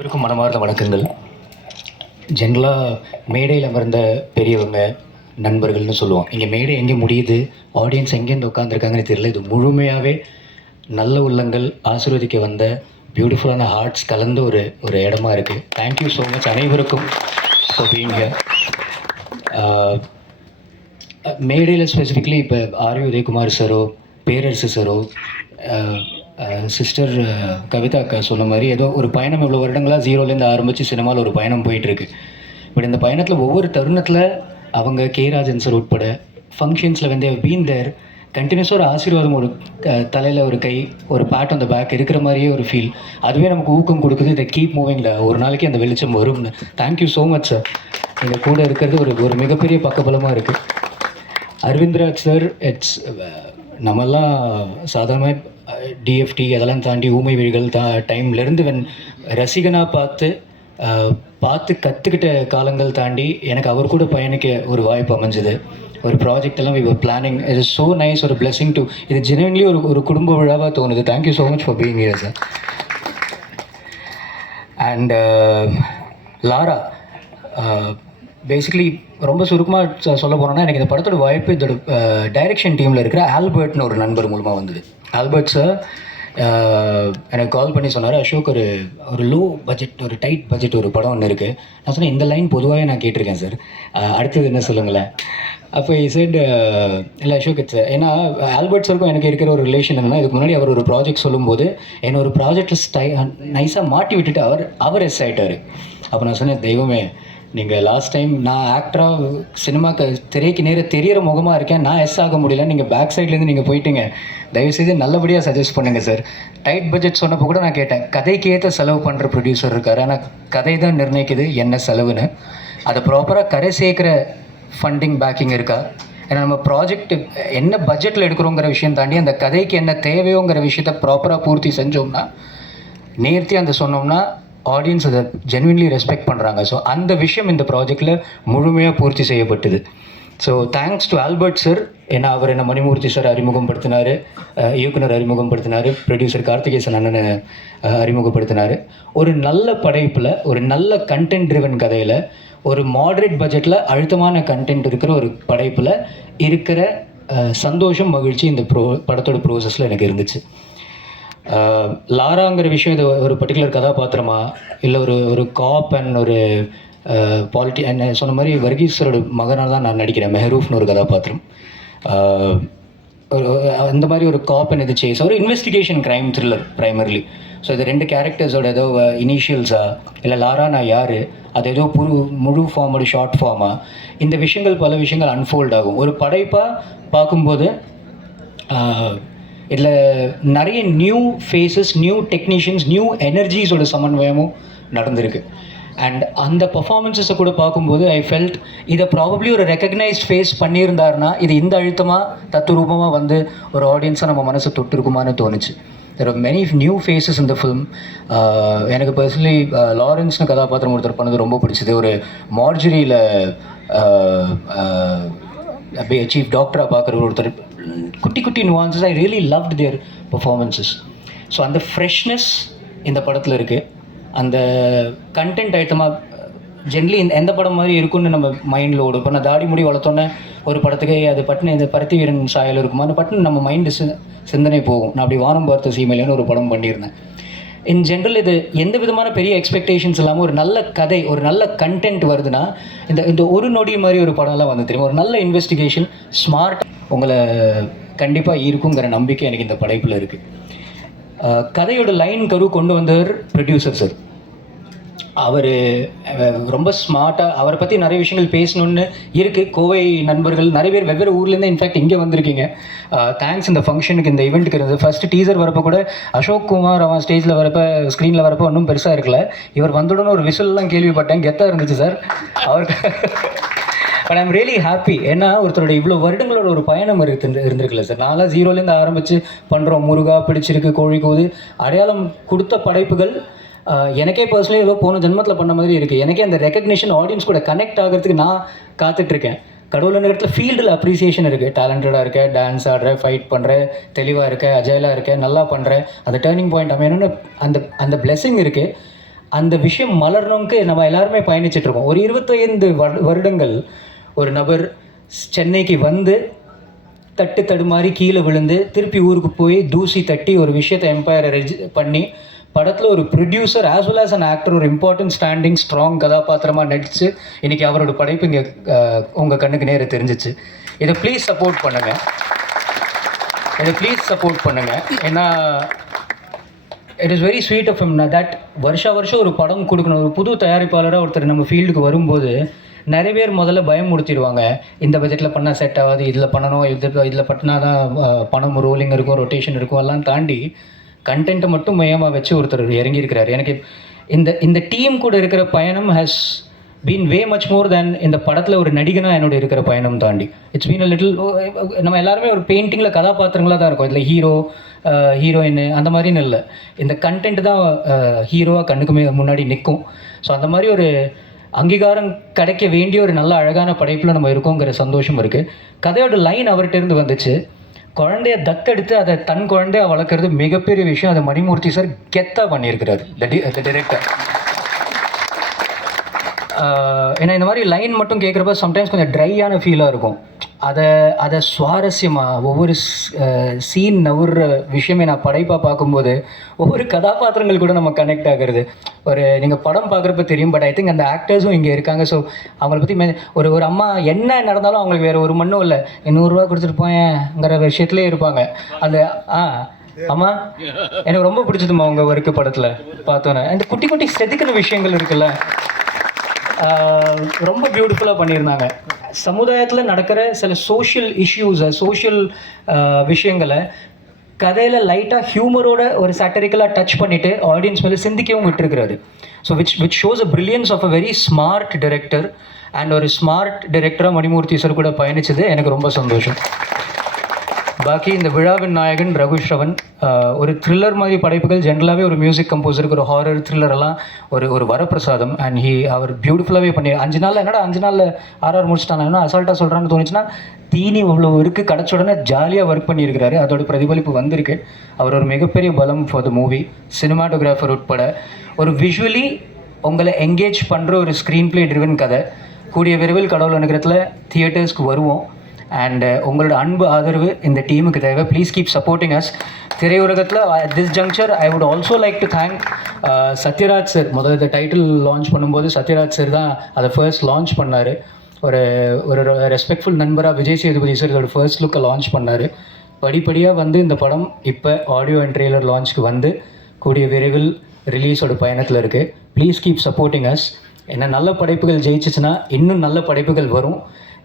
அனைவருக்கும் மனமார்ந்த வணக்கங்கள். ஜென்ரலாக மேடையில் அமர்ந்த பெரியவங்க நண்பர்கள்னு சொல்லுவோம். இங்கே மேடை எங்கே முடியுது, ஆடியன்ஸ் எங்கேருந்து உட்காந்துருக்காங்கன்னு தெரியல. இது முழுமையாகவே நல்ல உள்ளங்கள் ஆசீர்வதிக்க வந்த பியூட்டிஃபுல்லான ஹார்ட்ஸ் கலந்த ஒரு இடமா இருக்குது. தேங்க்யூ ஸோ மச் அனைவருக்கும் ஃபார் பீயிங் ஹியர். மேடையில் ஸ்பெசிஃபிக்லி இப்போ ஆர்வி உதயகுமார் சாரோ, பேரரசு சாரோ, சிஸ்டர் கவிதா அக்கா சொன்ன மாதிரி ஏதோ ஒரு பயணம் இவ்வளோ வருடங்களாக ஜீரோலேருந்து ஆரம்பித்து சினிமாவில் ஒரு பயணம் போயிட்டுருக்கு. பட் இந்த பயணத்தில் ஒவ்வொரு தருணத்தில் அவங்க ராஜன் சார் உட்பட ஃபங்க்ஷன்ஸில் வந்து பீன் தேர் கண்டினியூஸாக ஒரு ஆசீர்வாதம், ஒரு தலையில் ஒரு கை, ஒரு பேட் அந்த பேக் இருக்கிற மாதிரியே ஒரு ஃபீல். அதுவே நமக்கு ஊக்கம் கொடுக்குது. இதை கீப் மூவிங்கில் ஒரு நாளைக்கு அந்த வெளிச்சம் வரும்னு. Thank you so much sir. எங்கள் கூட இருக்கிறது ஒரு மிகப்பெரிய பக்கபலமாக இருக்குது. அரவிந்த்ராஜ் சார், நம்மெல்லாம் சாதாரணமாக டிஎஃப்டி அதெல்லாம் தாண்டி ஊமை விழிகள் டைம்லேருந்து ரசிகனாக பார்த்து கற்றுக்கிட்ட காலங்கள் தாண்டி எனக்கு அவர் கூட பயணிக்க ஒரு வாய்ப்பு அமைஞ்சது. ஒரு ப்ராஜெக்ட் எல்லாம் planning. It is so nice. ஒரு பிளெஸிங் டு இது ஜெனுவன்லி ஒரு குடும்ப விழாவாக தோணுது. Thank you so much for being here sir. And Laura, basically ரொம்ப சுருக்கமாக சொல்ல போனோன்னா, எனக்கு இந்த படத்தோட வாய்ப்பு இதோட டைரக்ஷன் டீமில் இருக்கிற ஆல்பர்ட்னு ஒரு நண்பர் மூலமாக வந்தது. ஆல்பர்ட் சார் எனக்கு கால் பண்ணி சொன்னார், அசோக் ஒரு லோ பட்ஜெட், ஒரு டைட் பட்ஜெட் ஒரு படம் ஒன்று இருக்குது. நான் சொன்னேன், இந்த லைன் பொதுவாகவே நான் கேட்டிருக்கேன் சார், அடுத்தது என்ன சொல்லுங்களேன். அப்போ செட் இல்லை அசோக் ஏன்னா ஆல்பர்ட் சாருக்கும் எனக்கு இருக்கிற ஒரு ரிலேஷன் என்னென்னா, இதுக்கு முன்னாடி அவர் ஒரு ப்ராஜெக்ட் சொல்லும்போது என்னை ஒரு ப்ராஜெக்டில் நைஸாக மாட்டி விட்டுட்டு அவர் எஸ் ஆகிட்டார். அப்போ நான் சொன்னேன், தெய்வமே, நீங்கள் லாஸ்ட் டைம் நான் ஆக்டராக சினிமாக்கு திரைக்கு நேர தெரியிற முகமாக இருக்கேன், நான் எஸ் ஆக முடியல, நீங்கள் பேக் சைட்லேருந்து நீங்கள் போயிட்டீங்க, தயவுசெய்து நல்லபடியாக சஜஸ்ட் பண்ணுங்கள் சார். டைட் பட்ஜெட் சொன்னப்போ கூட நான் கேட்டேன், கதைக்கு ஏற்ற செலவு பண்ணுற ப்ரொடியூசர் இருக்கார், ஆனால் கதை தான் நிர்ணயிக்குது என்ன செலவுன்னு. அதை ப்ராப்பராக கரை சேர்க்குற ஃபண்டிங் பேக்கிங் இருக்கா? ஏன்னா நம்ம ப்ராஜெக்ட் என்ன பட்ஜெட்டில் எடுக்கிறோங்கிற விஷயம் தாண்டி அந்த கதைக்கு என்ன தேவையோங்கிற விஷயத்தை ப்ராப்பராக பூர்த்தி செஞ்சோம்னா, நேர்த்தி அந்த சொன்னோம்னா ஆடியன்ஸ் அதை ஜென்வின்லி ரெஸ்பெக்ட் பண்ணுறாங்க. ஸோ அந்த விஷயம் இந்த ப்ராஜெக்டில் முழுமையாக பூர்த்தி செய்யப்பட்டது. So thanks to Albert sir. ஏன்னா அவர் என்ன மணிமூர்த்தி சார் அறிமுகப்படுத்தினார், இயக்குனர் அறிமுகப்படுத்தினார், ப்ரொடியூசர் கார்த்திகேசன் அண்ணனை அறிமுகப்படுத்தினார். ஒரு நல்ல படைப்பில், ஒரு நல்ல கண்டென்ட் ட்ரிவன் கதையில், ஒரு மாடரேட் பட்ஜெட்டில் அழுத்தமான கண்டென்ட் இருக்கிற ஒரு படைப்பில் இருக்கிற சந்தோஷம், மகிழ்ச்சி இந்த படத்தோட ப்ரோசஸில் எனக்கு இருந்துச்சு. லாராங்கிற விஷயம் இது ஒரு பர்டிகுலர் கதாபாத்திரமா, இல்லை ஒரு காப் அண்ட் ஒரு என்ன சொன்ன மாதிரி வர்கீஸ்வரோட மகனாக தான் நான் நடிக்கிறேன். மெஹரூஃப்னு ஒரு கதாபாத்திரம். இந்த மாதிரி ஒரு காப் அண்ட் இது சேஸ், ஒரு investigation crime thriller primarily. So இது ரெண்டு கேரக்டர்ஸோட ஏதோ இனிஷியல்ஸா, இல்லை லாரா நான் யார், அது ஏதோ முழு ஃபார்மோட ஷார்ட் ஃபார்மா, இந்த விஷயங்கள் பல விஷயங்கள் அன்ஃபோல்ட் ஆகும். ஒரு படைப்பாக பார்க்கும்போது இதில் நிறைய new faces, new technicians, new எனர்ஜிஸோட சமன்வயமும் நடந்திருக்கு. அண்ட் அந்த பர்ஃபார்மன்ஸஸை கூட பார்க்கும்போது ஐ ஃபெல்ட் இதை ப்ராபப்ளி ஒரு ரெக்கக்னைஸ்ட் ஃபேஸ் பண்ணியிருந்தாருன்னா இது இந்த அழுத்தமாக தத்துரூபமாக வந்து ஒரு ஆடியன்ஸை நம்ம மனசை தொட்டிருக்குமான்னு தோணுச்சு. There are many new faces இந்த ஃபிலிம். எனக்கு பர்சனலி லாரன்ஸ்னு கதாபாத்திரம் ஒருத்தர் பண்ணது ரொம்ப பிடிச்சது. ஒரு மார்ஜரியில் சீஃப் டாக்டராக பார்க்குற ஒருத்தர், குட்டி குட்டி nuances, I really loved their performances. So அந்த ஃப்ரெஷ்னஸ் இந்த படத்தில் இருக்குது. அந்த கண்டென்ட் ஐட்டமாக ஜென்ரலி எந்த படம் மாதிரி இருக்குன்னு நம்ம மைண்டில் ஓடும். இப்போ நான் தாடி முடி வளர்த்தோன்னே ஒரு படத்துக்கு அது பட்டுன்னு இந்த பருத்தி வீரன் சாயல் இருக்குமா, அந்த பட்டுன்னு நம்ம மைண்டு சிந்தனை போகும். நான் அப்படி வானம் பார்த்த சீமையிலேன்னு ஒரு படம் பண்ணியிருந்தேன். இன் ஜென்ரல் இது எந்த விதமான பெரிய எக்ஸ்பெக்டேஷன்ஸ் இல்லாமல் ஒரு நல்ல கதை, ஒரு நல்ல கண்டென்ட் வருதுன்னா இந்த ஒரு நொடி மாதிரி ஒரு படம்லாம் வந்து தெரியும். ஒரு நல்ல இன்வெஸ்டிகேஷன், ஸ்மார்ட், உங்களை கண்டிப்பாக இருக்குங்கிற நம்பிக்கை எனக்கு இந்த படைப்பில் இருக்குது. கதையோட லைன் கரு கொண்டு வந்தவர் ப்ரொடியூசர் சார். அவர் ரொம்ப ஸ்மார்ட்டாக, அவரை பற்றி நிறைய விஷயங்கள் பேசணுன்னு இருக்குது. கோவை நண்பர்கள் நிறைய பேர் வெவ்வேறு ஊர்லேருந்து இன்ஃபேக்ட் இங்கே வந்திருக்கீங்க. தேங்க்ஸ் இந்த ஃபங்க்ஷனுக்கு, இந்த ஈவெண்ட்டுக்கு இருந்தது. ஃபஸ்ட்டு டீசர் வரப்போ கூட அசோக் குமார் அவன் ஸ்டேஜில் வரப்போ, ஸ்க்ரீனில் வரப்போ ஒன்றும் பெருசாக இருக்கல. இவர் வந்தோடனே ஒரு விசில்லாம் கேள்விப்பட்டேன், கெத்தாக இருந்துச்சு சார் அவருக்கு. But I'm really happy. ஏன்னா ஒருத்தரோட இவ்வளோ வருடங்களோட ஒரு பயணம் இருந்திருக்குல்ல சார். நான்லாம் ஜீரோலேருந்து ஆரம்பித்து பண்ணுறோம். முருகா, பிடிச்சிருக்கு, கோழிக்கோது, அடையாளம் கொடுத்த படைப்புகள் எனக்கே பர்சனலி ஏதோ போன ஜென்மத்தில் பண்ண மாதிரி இருக்குது. எனக்கே அந்த ரெக்கக்னிஷன் ஆடியன்ஸ் கூட கனெக்ட் ஆகிறதுக்கு நான் காத்துட்ருக்கேன். கடவுள் இடத்துல ஃபீல்டில் அப்ரிசியேஷன் இருக்குது. டேலண்டடாக இருக்க, டான்ஸ் ஆடுற, ஃபைட் பண்ணுற, தெளிவாக இருக்க, அஜயலாக இருக்க, நல்லா பண்ணுற, அந்த டேர்னிங் பாயிண்ட் அமையணும்னு அந்த பிளெஸிங் இருக்குது. அந்த விஷயம் மலரணும்க்கு நம்ம எல்லாருமே பயணிச்சிட்ருக்கோம். ஒரு 25 வருடங்கள் ஒரு நபர் சென்னைக்கு வந்து தட்டு தடுமாறி கீழே விழுந்து திருப்பி ஊருக்கு போய் தூசி தட்டி ஒரு விஷயத்தை எம்பையரை பண்ணி படத்தில் ஒரு producer as well as an actor ஒரு இம்பார்ட்டன்ட் ஸ்டாண்டிங் ஸ்ட்ராங் கதாபாத்திரமாக நடித்து இன்றைக்கி அவரோட படைப்பு இங்கே உங்கள் கண்ணுக்கு நேர தெரிஞ்சிச்சு. இதை ப்ளீஸ் சப்போர்ட் பண்ணுங்கள், ஏன்னா it is very sweet of him that வருஷம் ஒரு படம் கொடுக்கணும். ஒரு புது தயாரிப்பாளராக ஒருத்தர் நம்ம ஃபீல்டுக்கு வரும்போது நிறைய பேர் முதல்ல பயமுறுத்திடுவாங்க. இந்த பட்ஜெட்டில் பண்ணால் செட் ஆகாது, இதில் பண்ணணும், இதில் பண்ணினா தான் பணம் ரோலிங் இருக்கும், ரொட்டேஷன் இருக்கும், எல்லாம் தாண்டி கண்டென்ட்டை மட்டும் மையமாக வச்சு ஒருத்தர் இறங்கியிருக்கிறார். எனக்கு இந்த டீம் கூட இருக்கிற பயணம் has been way much more than இந்த படத்தில் ஒரு நடிகனாக என்னோட இருக்கிற பயணம் தாண்டி. இட்ஸ் பீன் அ லிட்டில், நம்ம எல்லாருமே ஒரு பெயிண்டிங்கில் கதாபாத்திரங்களாக தான் இருக்கும். இதில் ஹீரோ ஹீரோயின் அந்த மாதிரின்னு இல்லை, இந்த கண்டென்ட் தான் ஹீரோவாக கண்ணுக்குமே முன்னாடி நிற்கும். ஸோ அந்த மாதிரி ஒரு அங்கீகாரம் கிடைக்க வேண்டிய ஒரு நல்ல அழகான படைப்பில் நம்ம இருக்கோங்கிற சந்தோஷம் இருக்குது. கதையோட லைன் அவர்கிட்டருந்து வந்துச்சு, குழந்தைய தத்தெடுத்து அதை தன் குழந்தைய வளர்க்குறது மிகப்பெரிய விஷயம். அதை மணிமூர்த்தி சார் கெத்தாக பண்ணியிருக்கிறாரு, த டிரெக்டர். ஏன்னா இந்த மாதிரி லைன் மட்டும் கேட்குறப்ப சம்டைம்ஸ் கொஞ்சம் ட்ரையான ஃபீலாக இருக்கும். அதை சுவாரஸ்யமாக ஒவ்வொரு சீன் நவுற விஷயமே நான் படைப்பாக பார்க்கும்போது ஒவ்வொரு கதாபாத்திரங்கள் கூட நம்ம கனெக்ட் ஆகிறது. ஒரு நீங்கள் படம் பார்க்குறப்ப தெரியும், பட் ஐ திங்க் அந்த ஆக்டர்ஸும் இங்கே இருக்காங்க. ஸோ அவங்கள பற்றி ஒரு அம்மா என்ன நடந்தாலும் அவங்களுக்கு வேறு ஒரு மண்ணும் இல்லை, 100 ரூபா கொடுத்துட்டு போயேங்கிற விஷயத்துலேயே இருப்பாங்க. அந்த ஆமாம், எனக்கு ரொம்ப பிடிச்சதுமா அவங்க ஒர்க்கு படத்தில் பார்த்தோன்னே. அந்த குட்டி குட்டி செதுக்கிற விஷயங்கள் இருக்குல்ல, ரொம்ப பியூட்டிஃபுல்லாக பண்ணியிருந்தாங்க. சமுதாயத்தில் நடக்கிற சில சோஷியல் இஷ்யூஸை, சோஷியல் விஷயங்களை கதையில் லைட்டாக ஹியூமரோட ஒரு சாட்டரிக்கலாக டச் பண்ணிவிட்டு ஆடியன்ஸ் மேலே சிந்திக்கவும் விட்டுருக்கிறாரு. So which shows a brilliance of a very smart director. And ஒரு ஸ்மார்ட் டைரக்டராக மணிமூர்த்தி சார் கூட பயணிச்சது எனக்கு ரொம்ப சந்தோஷம். பாக்கி இந்த விழாவின் நாயகன் ரகு ஸ்ரவன், ஒரு த்ரில்லர் மாதிரி படைப்புகள் ஜென்ரலாகவே ஒரு மியூசிக் கம்போசருக்கு ஒரு ஹாரர் த்ரில்லரெல்லாம் ஒரு வரப்பிரசாதம். அண்ட் அவர் பியூட்டிஃபுல்லாகவே பண்ணி 5 நாளில் என்னடா 5 நாளில் ஆர்ஆர் முடிச்சிட்டாங்க, என்ன அசால்ட்டாக சொல்கிறான்னு தோணுச்சுன்னா தீனி இவ்வளோ இருக்குது, கிடச்ச உடனே ஜாலியாக ஒர்க் பண்ணியிருக்கிறாரு. அதோட பிரதிபலிப்பு வந்திருக்கு. அவர் ஒரு மிகப்பெரிய பலம் ஃபார் த மூவி. சினிமாட்டோகிராஃபர் உட்பட ஒரு விஷுவலி உங்களை என்கேஜ் பண்ணுற ஒரு ஸ்க்ரீன் பிளே ட்ரிவன் கதை. கூடிய விரைவில் கடவுள் அனுகிரகத்தில் தியேட்டர்ஸ்க்கு வருவோம். அண்ட் உங்களோட அன்பு ஆதரவு இந்த டீமுக்கு தேவை. Please keep supporting us. திரையுலகத்தில் at this juncture I would also like to thank Sathyaraj sir. முதல்ல இந்த டைட்டில் லான்ச் பண்ணும்போது சத்யராஜ் சார் தான் அதை ஃபர்ஸ்ட் லான்ச் பண்ணார். ஒரு ரெஸ்பெக்ட்ஃபுல் நண்பராக விஜய் சேதுபதி சார் இதோட ஃபர்ஸ்ட் லுக்கை லான்ச் பண்ணார். படிப்படியாக வந்து இந்த படம் இப்போ ஆடியோ அண்ட் ட்ரெய்லர் லான்ச்சுக்கு வந்து கூடிய விரைவில் ரிலீஸோட பயணத்தில் இருக்குது. Please keep supporting as. ஏன்னா நல்ல படைப்புகள் ஜெயிச்சிச்சுன்னா இன்னும் நல்ல படைப்புகள் வரும்,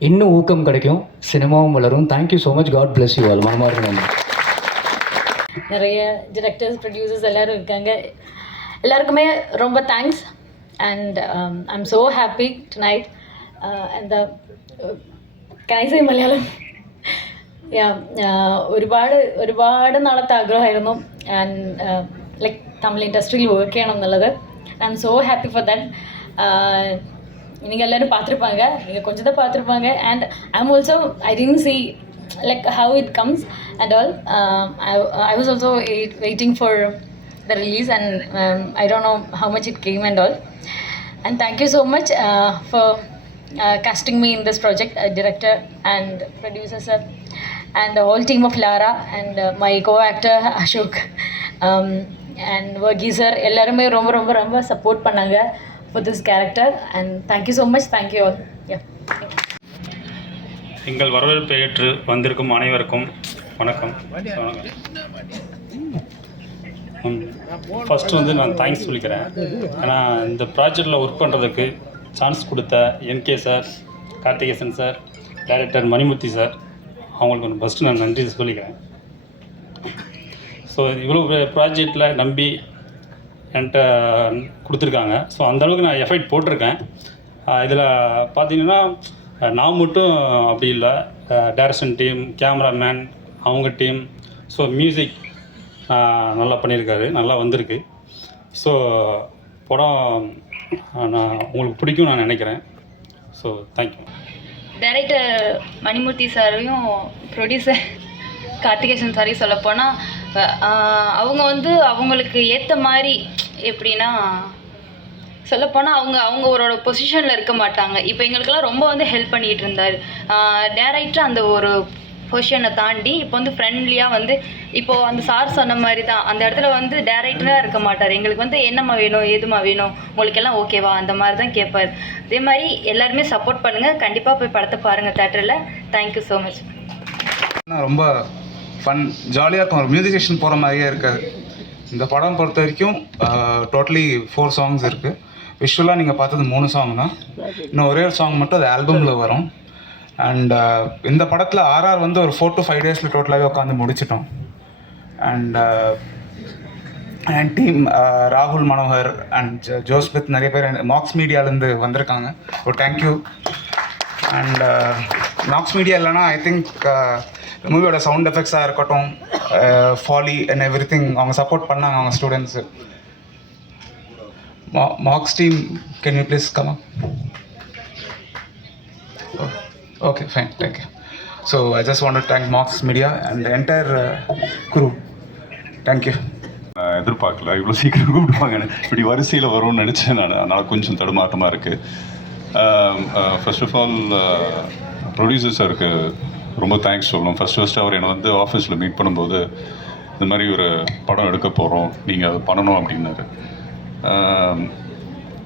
இன்னும் ஊக்கம் கிடைக்கும், சினிமாவும் வளரும். Thank you so much. God bless you all. மனமார்ந்த நன்றி. நிறைய டிரெக்டர்ஸ், ப்ரொடியூசர்ஸ் எல்லோரும் இருக்காங்க. எல்லாருக்குமே ரொம்ப thanks. And I am so happy tonight. എന്താ കനൈസ മലയാളം ഒരുപാട് നാളത്തെ ആഗ്രഹമായിരുന്നു ആൻഡ് ലൈക്ക് തമിഴ് ഇൻഡസ്ട്രിയിൽ വർക്ക് ചെയ്യണം എന്നുള്ളത്. I M so happy for that. நீங்கள் எல்லோரும் பார்த்துருப்பாங்க, நீங்கள் கொஞ்சம் தான் பார்த்துருப்பாங்க. And I am also I didn't see like how it comes and all. I was also waiting for the release and I don't know how much it came and all. And thank you so much for casting me in this project, director and producer sir and the whole team of Lara and my co-actor Ashok and Vargi sir. எல்லாருமே ரொம்ப ரொம்ப ரொம்ப support பண்ணாங்க for this character and thank you so much. Thank you all. Yeah, thank you. எங்கள் வரவேற்பை ஏற்று வந்திருக்கும் அனைவருக்கும் வணக்கம். ஃபஸ்ட்டு வந்து நான் தேங்க்ஸ் சொல்லிக்கிறேன். ஏன்னா இந்த ப்ராஜெக்டில் ஒர்க் பண்ணுறதுக்கு சான்ஸ் கொடுத்த MK sir, Karthikesan sir, director Manimoorthy sir, அவங்களுக்கு ஃபஸ்ட்டு நான் நன்றி சொல்லிக்கிறேன். ஸோ இவ்வளோ ப்ராஜெக்டில் நம்பி என்கிட்ட கொடுத்துருக்காங்க. ஸோ அந்தளவுக்கு நான் எஃபர்ட் போட்டிருக்கேன். இதில் பார்த்திங்கன்னா நான் மட்டும் அப்படி இல்லை, டைரக்ஷன் டீம், கேமராமேன், அவங்க டீம், ஸோ மியூசிக் நல்லா பண்ணியிருக்காரு, நல்லா வந்திருக்கு. ஸோ படம் நான் உங்களுக்கு பிடிக்கும் நான் நினைக்கிறேன். So thank you. டைரக்டர் மணிமூர்த்தி சாரையும் ப்ரொடியூசர் கார்த்திகேசன் சாரையும் சொல்லப்போனால் அவங்க வந்து அவங்களுக்கு ஏற்ற மாதிரி எப்படின்னா சொல்லப்போனால் அவங்க ஒரு பொசிஷனில் இருக்க மாட்டாங்க. இப்போ எங்களுக்கெல்லாம் ரொம்ப வந்து ஹெல்ப் பண்ணிகிட்டு இருந்தார். டேரக்டர் அந்த ஒரு பொசிஷனை தாண்டி இப்போ வந்து ஃப்ரெண்ட்லியாக வந்து இப்போது அந்த சார் சொன்ன மாதிரி தான் அந்த இடத்துல வந்து டேரக்டராக இருக்க மாட்டார். எங்களுக்கு வந்து என்னம்மா வேணும், ஏதுமா வேணும், உங்களுக்கு எல்லாம் ஓகேவா, அந்த மாதிரி தான் கேட்பார். அதே மாதிரி எல்லாருமே சப்போர்ட் பண்ணுங்கள். கண்டிப்பாக போய் படத்தை பாருங்கள் தேட்டரில். Thank you so much. ரொம்ப ஃபன், ஜாலியாக இருக்கும். ஒரு மியூசிக் போகிற மாதிரியே இருக்காது. இந்த படம் பொறுத்த வரைக்கும் டோட்டலி 4 சாங்ஸ் இருக்குது. விஷுவலாக நீங்கள் பார்த்தது 3 சாங் தான். இன்னும் ஒரே ஒரு சாங் மட்டும் அது ஆல்பமில் வரும். அண்ட் இந்த படத்தில் ஆர்ஆர் வந்து ஒரு 4 to 5 டேஸில் டோட்டலாகவே உட்காந்து முடிச்சிட்டோம். அண்ட் டீம் ராகுல் மனோகர் அண்ட் ஜோஸ்பித் நிறைய பேர் மாக்ஸ் மீடியாவிலேருந்து வந்திருக்காங்க. ஒரு தேங்க்யூ. அண்ட் மாக்ஸ் மீடியா இல்லைனா ஐ திங்க் மூவியோட சவுண்ட் எஃபெக்ட்ஸாக இருக்கட்டும், ஃபாலி அண்ட் எவ்ரி திங் அவங்க சப்போர்ட் பண்ணாங்க அவங்க students. Max team, can you please come up? Okay, fine, thank you. So I just want to thank Mox Media and the entire crew. Thank you. நான் எதிர்பார்க்கல இவ்வளோ சீக்கிரம் கூப்பிடுவாங்கன்னு. இப்படி வரிசையில் வரும்னு நினச்சேன் நான். அதனால் கொஞ்சம் தடுமாற்றமாக இருக்குது. ஃபர்ஸ்ட் ஆஃப் ஆல் ப்ரொடியூசர் சாருக்கு ரொம்ப தேங்க்ஸ் சொல்லணும். ஃபஸ்ட்டு அவர் என்னை வந்து ஆஃபீஸில் மீட் பண்ணும்போது இந்த மாதிரி ஒரு படம் எடுக்க போகிறோம், நீங்கள் அதை பண்ணணும் அப்படின்னாரு.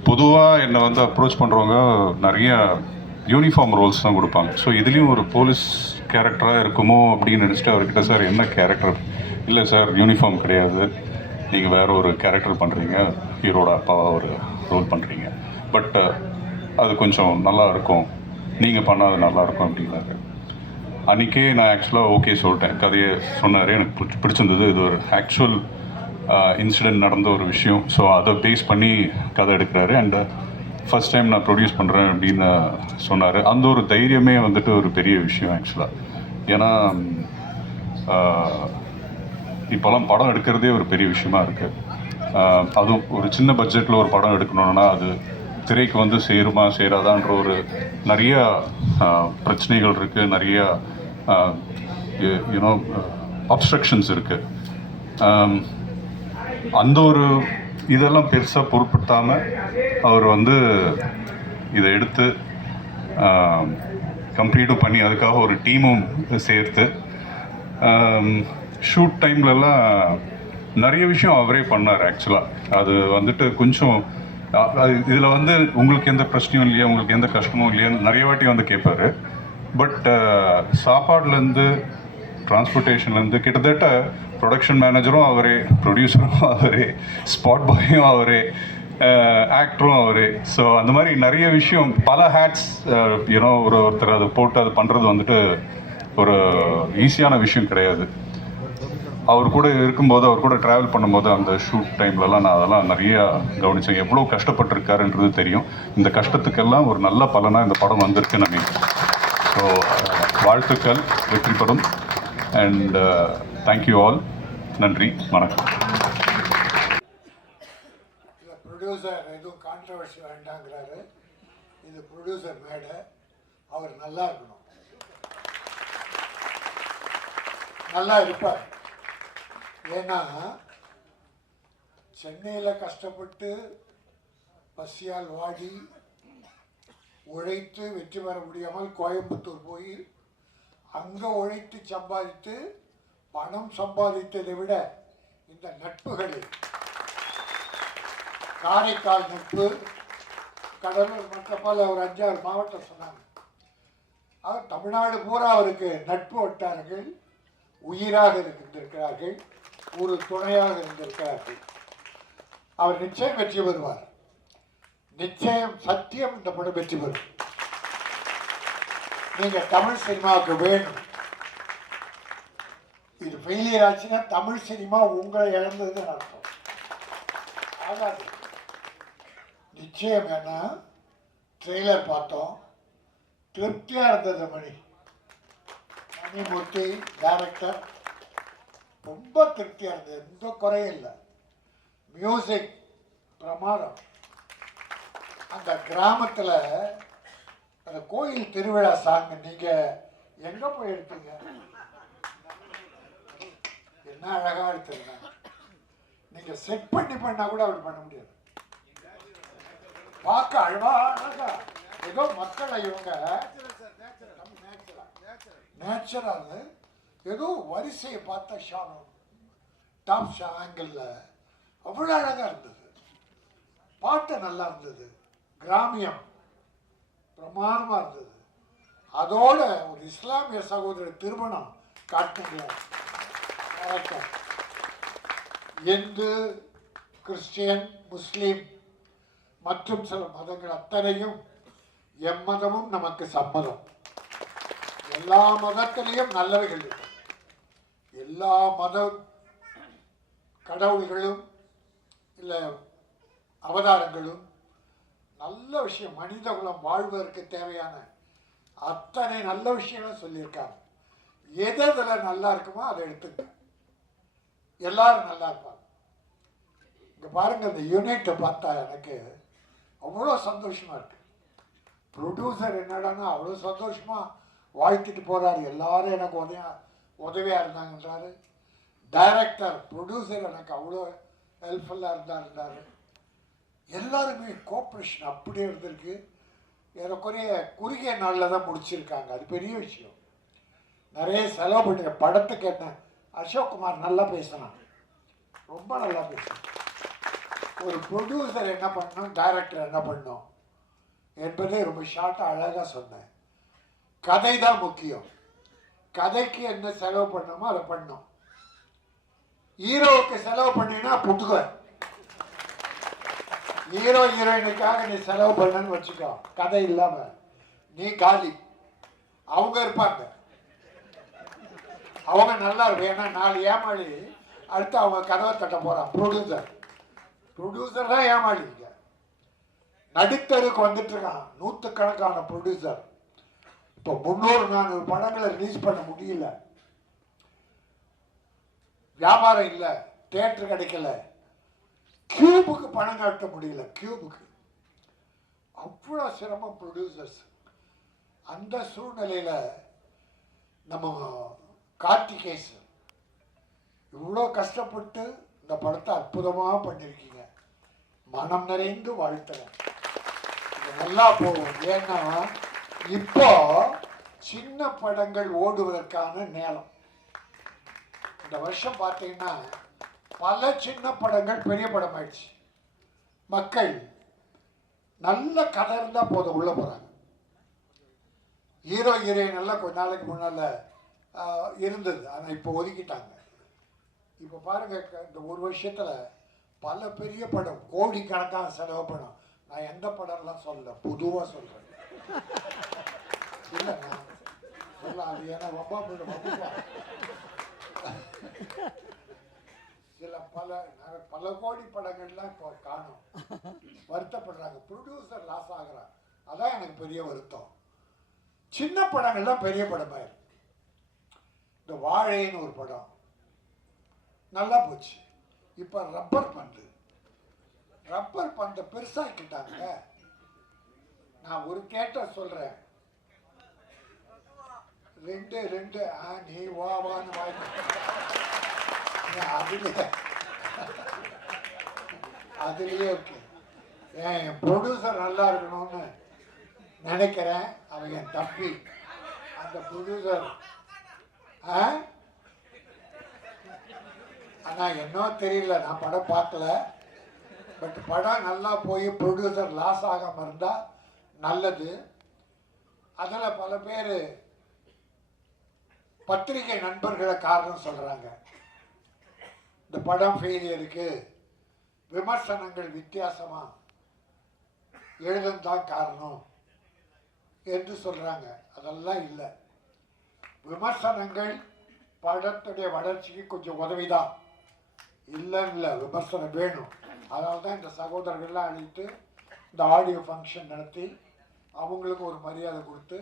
பொதுவாக என்னை வந்து அப்ரோச் பண்ணுறவங்க நிறைய யூனிஃபார்ம் ரோல்ஸ் தான் கொடுப்பாங்க. ஸோ இதுலேயும் ஒரு போலீஸ் கேரக்டராக இருக்குமோ அப்படின்னு நினச்சிட்டு அவர்கிட்ட, சார் என்ன கேரக்டர்? இல்லை சார், யூனிஃபார்ம் கிடையாது, நீங்கள் வேறு ஒரு கேரக்டர் பண்ணுறீங்க, ஹீரோட அப்பாவாக ஒரு ரோல் பண்ணுறீங்க, பட் அது கொஞ்சம் நல்லா இருக்கும், நீங்கள் பண்ணால் அது நல்லாயிருக்கும் அப்படின்னாரு. அன்றைக்கே நான் ஆக்சுவலாக ஓகே சொல்லிட்டேன். கதையை சொன்னார், எனக்கு பிடிச்சிருந்தது. இது ஒரு ஆக்சுவல் இன்சிடெண்ட் நடந்த ஒரு விஷயம். ஸோ அதை பேஸ் பண்ணி கதை எடுக்கிறாரு. அண்டு ஃபஸ்ட் டைம் நான் ப்ரொடியூஸ் பண்ணுறேன் அப்படின்னு சொன்னார். அந்த ஒரு தைரியமே வந்துட்டு ஒரு பெரிய விஷயம் ஆக்சுவலாக. ஏன்னா இப்போலாம் படம் எடுக்கிறதே ஒரு பெரிய விஷயமா இருக்குது. அதுவும் ஒரு சின்ன பட்ஜெட்டில் ஒரு படம் எடுக்கணுன்னா அது திரைக்கு வந்து சேருமா சேராதான்ற ஒரு நிறையா பிரச்சனைகள் இருக்குது, நிறையா யூனோ அப்ஸ்ட்ரக்ஷன்ஸ் இருக்குது. அந்த ஒரு இதெல்லாம் பெருசாக பொருட்படுத்தாமல் அவர் வந்து இதை எடுத்து கம்ப்ளீட்டும் பண்ணி அதுக்காக ஒரு டீமும் சேர்த்து ஷூட் டைம்லலாம் நிறைய விஷயம் அவரே பண்ணார் ஆக்சுவலாக. அது வந்துட்டு கொஞ்சம் இதில் வந்து உங்களுக்கு எந்த பிரச்சனையும் இல்லையா, உங்களுக்கு எந்த கஷ்டமும் இல்லையா நிறைய வாட்டி வந்து கேட்பார். பட் சாப்பாடுலேருந்து டிரான்ஸ்போர்ட்டேஷன்லேருந்து கிட்டத்தட்ட ப்ரொடக்ஷன் மேனேஜரும் அவரே, ப்ரொடியூசரும் அவரே, ஸ்பாட் பாயும் அவரே, ஆக்டரும் அவரே. ஸோ அந்த மாதிரி நிறைய விஷயம், பல ஹேட்ஸ் யூனோ ஒருத்தர் அதை போட்டு அது பண்ணுறது வந்துட்டு ஒரு ஈஸியான விஷயம் கிடையாது. அவர் கூட இருக்கும்போது, அவர் கூட ட்ராவல் பண்ணும்போது அந்த ஷூட் டைம்லலாம் நான் அதெல்லாம் நிறையா கவனித்தேன். எவ்வளோ கஷ்டப்பட்டிருக்காருன்றது தெரியும். இந்த கஷ்டத்துக்கெல்லாம் ஒரு நல்ல பலனாக இந்த படம் வந்திருக்கு நினைக்கிறேன். ஸோ வாழ்த்துக்கள், வெற்றி படம். And thank you all. நன்றி, வணக்கம். ப்ரொடியூசர் எதுவும் கான்ட்ரவர்சி வேண்டாங்கிறாரு. இது ப்ரொடியூசர் மேடை, அவர் நல்லா இருக்கணும், நல்லா இருப்பார். ஏன்னா சென்னையில் கஷ்டப்பட்டு பசியால் வாடி உழைத்து வெற்றி பெற முடியாமல் கோயம்புத்தூர் போய் அங்கே உழைத்து சம்பாதித்து பணம் சம்பாதித்ததை விட இந்த நட்புகளில் காரைக்கால் நட்பு, கடலூர் மற்ற பல ஒரு 5-6 மாவட்டம் சொன்னாங்க. அவர் தமிழ்நாடு பூரா அவருக்கு நட்பு வட்டாரங்கள் உயிராக இருந்திருக்கிறார்கள், ஒரு துணையாக இருந்திருக்கிறார்கள். அவர் நிச்சயம் வெற்றி பெறுவார். நிச்சயம், சத்தியம், இந்த படம் வெற்றி பெறும். நீங்க தமிழ் சினிமாவுக்கு வேணும். இது ஃபெயிலியர் ஆச்சுன்னா தமிழ் சினிமா உங்களை இழந்ததுன்னு அர்த்தம். ஆகாது நிச்சயம். ஏன்னா ட்ரெய்லர் பார்த்தோம், திருப்தியா இருந்தது. மணிமூர்த்தி டைரக்டர் ரொம்ப திருப்தியா இருந்தது, எந்த குறையும் இல்லை. மியூசிக் பிரமாதம். அந்த கிராமத்தில் அந்த கோயில் திருவிழா சாங் நீங்க எங்க போய் எடுத்தீங்க? என்ன அழகா எடுத்திருந்தாங்க. நீங்க செட் பண்ணா கூட அப்படி பண்ண முடியாது. பார்க்க அழகா ஏதோ மக்களை இவங்க நேச்சுரல் ஏதோ வரிசையை பார்த்த ஷானம் டாப் ஆங்கிளில் அவ்வளோ அழகாக இருந்தது. பாட்டு நல்லா இருந்தது, கிராமியம் பிரமாதமாக இருந்தது. அதோட ஒரு இஸ்லாமிய சகோதரர் திருமணம் காட்டுங்க. இந்து, கிறிஸ்டியன், முஸ்லீம் மற்றும் சில மதங்கள் அத்தனையும் எம்மதமும் நமக்கு சம்மதம். எல்லா மதத்திலையும் நல்லவைகள் இருக்கு. எல்லா மத கடவுள்களும் இல்லை அவதாரங்களும் நல்ல விஷயம், மனித குலம் வாழ்வதற்கு தேவையான அத்தனை நல்ல விஷயங்களும் சொல்லியிருக்காங்க. எது எதில் நல்லா இருக்குமோ அதை எடுத்துங்க, எல்லாரும் நல்லா இருப்பாங்க. இங்கே பாருங்கள், இந்த யூனிட்டை பார்த்தா எனக்கு அவ்வளோ சந்தோஷமாக இருக்கு. ப்ரொடியூசர் என்னடான்னா அவ்வளோ சந்தோஷமாக வாழ்த்திட்டு போகிறாரு, எல்லாரும் எனக்கு உதவியாக இருந்தாங்கன்றாரு. டைரக்டர், ப்ரொடியூசர் எனக்கு அவ்வளோ ஹெல்ப்ஃபுல்லாக இருந்தார். எல்லாருமே கோஆப்ரேஷன் அப்படியே இருந்திருக்கு. ஏறக்குறைய குறுகிய நாளில் தான் முடிச்சிருக்காங்க, அது பெரிய விஷயம். நிறைய செலவு பண்ணுற படத்துக்கு என்ன அசோக் குமார் நல்லா பேசினான், ரொம்ப நல்லா பேசினான். ஒரு ப்ரொடியூசர் என்ன பண்ணணும், டைரக்டர் என்ன பண்ணணும் என்பதே ரொம்ப ஷார்ட்டாக அழகாக சொன்னேன். கதை தான் முக்கியம், கதைக்கு என்ன செலவு பண்ணணுமோ அதை பண்ணணும். ஹீரோவுக்கு செலவு பண்ணினா புட்டுக்குவேன், ஹீரோ ஹீரோயினுக்காக நீ செலவு பண்ணன்னு வச்சுக்கோ, கதை இல்லாமல் நீ காலி. அவங்க இருப்பாங்க, அவங்க நல்லா இருக்கும். ஏன்னா 4 ஏமாளி அடுத்து அவங்க கதவை தட்ட போகிறான். ப்ரொடியூசர் தான் ஏமாளிங்க. நடுத்தருக்கு வந்துட்டு இருக்கான் நூற்றுக்கணக்கான ப்ரொடியூசர். இப்போ 300-400 படங்களை ரிலீஸ் பண்ண முடியல, வியாபாரம் இல்லை, தியேட்டர் கிடைக்கல, கியூபுக்கு பணம் கட்ட முடியல. கியூபுக்கு அவ்வளோ சிரமம் ப்ரொடியூசர்ஸ். அந்த சூழ்நிலையில் நம்ம கார்த்திகேயன் இவ்வளோ கஷ்டப்பட்டு இந்த படத்தை அற்புதமாக பண்ணியிருக்கீங்க, மனம் நிறைந்து வாழ்த்துறேன். இது நல்லா போகும். ஏன்னா இப்போ சின்ன படங்கள் ஓடுவதற்கான நேரம். இந்த வருஷம் பார்த்தீங்கன்னா பல சின்ன படங்கள் பெரிய படம் ஆயிடுச்சு. மக்கள் நல்ல கதை இருந்தால் போதும் உள்ள போகிறாங்க. ஹீரோ ஹீரோயின் எல்லாம் கொஞ்ச நாளைக்கு முன்னால் இருந்தது, ஆனால் இப்போ ஒதுக்கிட்டாங்க. இப்போ பாருங்கள், இந்த ஒரு வருஷத்தில் பல பெரிய படம் கோடிக்கணக்கான செலவு படம். நான் எந்த படம்லாம் சொல்ல, பொதுவாக சொல்கிறேன். இல்லைண்ணா சொல்ல, அது ஏன்னா ரொம்ப சில பல கோடி படங்கள்லாம் இப்போ காணும், வருத்தப்படுறாங்க. ப்ரொடியூசர் லாஸ் ஆகிறாங்க, அதான் எனக்கு பெரிய வருத்தம். சின்ன படங்கள்லாம் பெரிய படமாக இருக்கு. இந்த வாழைன்னு ஒரு படம் நல்லா போச்சு. இப்போ ரப்பர் பந்தை பெருசாக்கிட்டாங்க. நான் ஒரு கேட்ட சொல்கிறேன், 2 நீ வான்னு வாய்ப்பு அதுலேயே இருக்கு. என் ப்ரொடியூசர் நல்லா இருக்கணும்னு நினைக்கிறேன். அவன் என் தம்பி, அந்த ப்ரொடியூசர். ஆனால் என்னோ தெரியல, நான் படம் பார்க்கல. பட் படம் நல்லா போய் ப்ரொடியூசர் லாஸ் ஆகாமல் இருந்தால் நல்லது. அதில் பல பேர் பத்திரிகை நண்பர்களை காரணம் சொல்கிறாங்க. இந்த படம் ஃபெயிலியருக்கு விமர்சனங்கள் வித்தியாசமாக எழுதுந்தான் காரணம் என்று சொல்கிறாங்க. அதெல்லாம் இல்லை. விமர்சனங்கள் படத்துடைய வளர்ச்சிக்கு கொஞ்சம் உதவிதான், இல்லைன்னு இல்லை, விமர்சனம் வேணும். அதனால தான் இந்த சகோதரர்கள்லாம் அழைத்து இந்த ஆடியோ ஃபங்க்ஷன் நடத்தி அவங்களுக்கு ஒரு மரியாதை கொடுத்து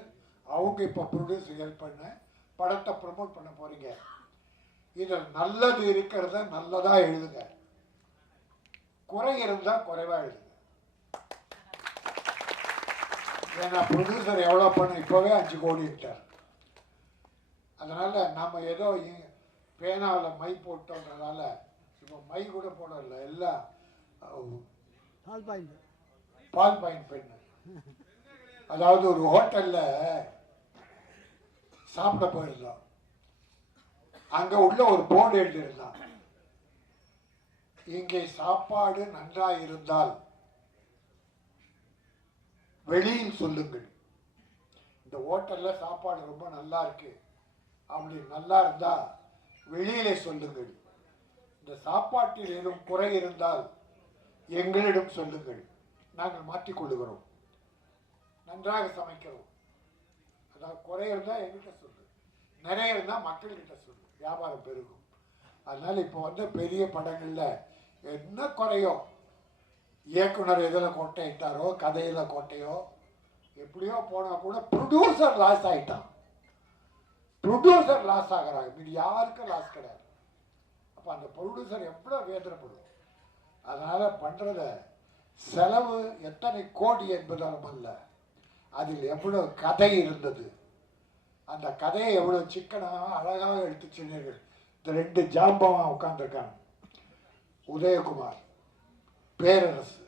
அவங்க இப்போ ப்ரொடியூஸ் ஹெல்ப் பண்ண படத்தை ப்ரமோட் பண்ண போகிறீங்க. இதில் நல்லது இருக்கிறத நல்லதாக எழுதுங்க, குறை இருந்தால் குறைவாக எழுதுங்க. ஏன்னா ப்ரொடியூசர் எவ்வளோ பண்ண இப்போவே 5 கோடி விட்டார். அதனால் நம்ம ஏதோ பேனாவில் மை போட்டோன்றதால இப்போ மை கூட போடல, எல்லாம் பால் பாயிண்ட் பெண்ணு. அதாவது ஒரு ஹோட்டலில் சாப்பிட போயிருந்தோம். அங்கே உள்ள ஒரு போர்டு எழுதியிருந்தான், இங்கே சாப்பாடு நன்றாக இருந்தால் வெளியில் சொல்லுங்கள். இந்த ஹோட்டலில் சாப்பாடு ரொம்ப நல்லா இருக்கு, அப்படி நல்லா இருந்தால் வெளியிலே சொல்லுங்கள். இந்த சாப்பாட்டில் ஏதும் குறை இருந்தால் எங்களிடம் சொல்லுங்கள், நாங்கள் மாற்றிக்கொள்ளுகிறோம். நன்றாக சமைக்கிறோம், அதாவது குறை இருந்தால் எங்கிட்ட சொல்லு, நிறைய இருந்தால் மக்கள்கிட்ட சொல்லு, வியாபாரம் பெருகும். அதனால் இப்போ வந்து பெரிய படங்களில் என்ன குறையோ, இயக்குனர் எதில் கோட்டையிட்டாரோ, கதையில் கோட்டையோ, எப்படியோ போனால் கூட ப்ரொடியூசர் லாஸ் ஆகிட்டான். ப்ரொடியூசர் லாஸ் ஆகிறாங்க, மீது யாருக்கும் லாஸ் கிடையாது. அப்போ அந்த ப்ரொடியூசர் எவ்வளோ வேதனைப்படும். அதனால் பண்ணுறத செலவு எத்தனை கோடி என்பதாலும் அல்ல, அதில் எவ்வளோ கதை இருந்தது, அந்த கதையை எவ்வளோ சிக்கனாக அழகாக எடுத்து சொன்னீர்கள். இந்த 2 ஜாம்பவன் உட்காந்துருக்காங்க, உதயகுமார், பேரரசு,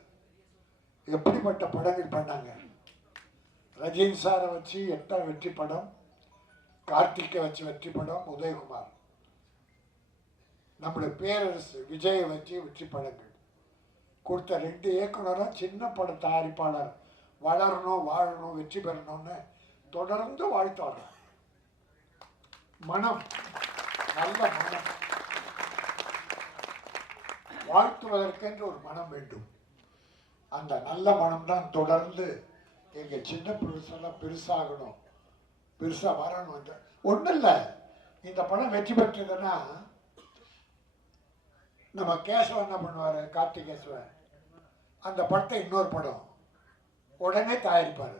எப்படிப்பட்ட படங்கள் பண்ணாங்க. ரஜினி சாரை வச்சு எத்தனை வெற்றி படம், கார்த்திகை வச்சு வெற்றி படம், உதயகுமார். நம்முடைய பேரரசு விஜயை வச்சு வெற்றி படங்கள் கொடுத்த 2 இயக்குனரும் சின்ன பட தயாரிப்பாளர் வளரணும், வாழணும், வெற்றி பெறணும்னு தொடர்ந்து வாழ்த்தாங்க. மனம், நல்ல மனம், வாழ்த்துவதற்கென்று ஒரு மனம் வேண்டும். அந்த நல்ல மனம்தான் தொடர்ந்து எங்கள் சின்ன ப்ரொடியூசர்லாம் பெருசாகணும், பெருசாக வரணும். ஒன்றும் இல்லை, இந்த படம் வெற்றி பெற்றதுன்னா நம்ம கேசவன் என்ன பண்ணுவார், கார்த்திகேஸ்வரன், அந்த படத்தை இன்னொரு படம் உடனே தயாரிப்பார்.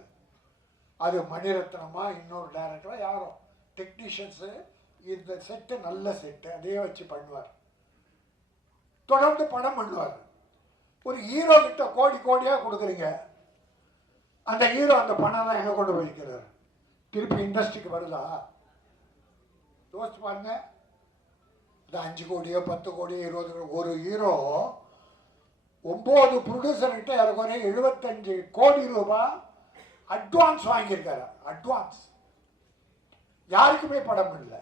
அது மணிரத்னமா இன்னொரு டைரக்டரா யாரோ டெக்னீஷியன்ஸு, இந்த செட்டு நல்ல செட்டு, அதே வச்சு பண்ணுவார். தொடர்ந்து படம் பண்ணுவார். ஒரு ஹீரோ கிட்ட கோடி கோடியாக கொடுக்குறீங்க, அந்த ஹீரோ அந்த பணம்லாம் எங்கே கொண்டு போயிருக்கிறார், திருப்பி இண்டஸ்ட்ரிக்கு வருதா? யோசிச்சு பாருங்க. இந்த 5 கோடியோ 10 கோடியோ 20 கோடி ஒரு ஹீரோ 9 ப்ரொடியூசர்கிட்ட ஏறக்குறைய 75 கோடி ரூபாய் அட்வான்ஸ் வாங்கியிருக்காரு. அட்வான்ஸ் யாருக்குமே படம் இல்லை.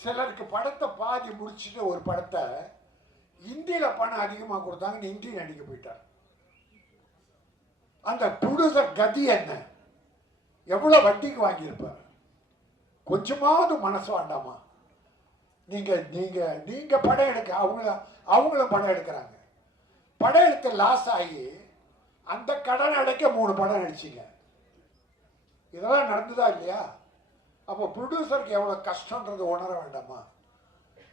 சிலருக்கு படத்தை பாதி முடிச்சுட்டு ஒரு படத்தை ஹிந்தியில் பணம் அதிகமாக கொடுத்தாங்கன்னு ஹிந்தி நடிக்க போயிட்டார். அந்த ப்ரொடியூசர் கதி என்ன, எவ்வளோ வட்டிக்கு வாங்கியிருப்பார்? கொஞ்சமாவது மனசு வேண்டாமா? நீங்கள் படம் எடுக்க, அவங்களும் படம் எடுக்கிறாங்க. படம் எடுத்து லாஸ் ஆகி அந்த கடன் அடைக்க 3 படம் நடிச்சிங்க. இதெல்லாம் நடந்துதா இல்லையா? அப்போ ப்ரொடியூசருக்கு எவ்வளோ கஷ்டன்றது உணர வேண்டாமா?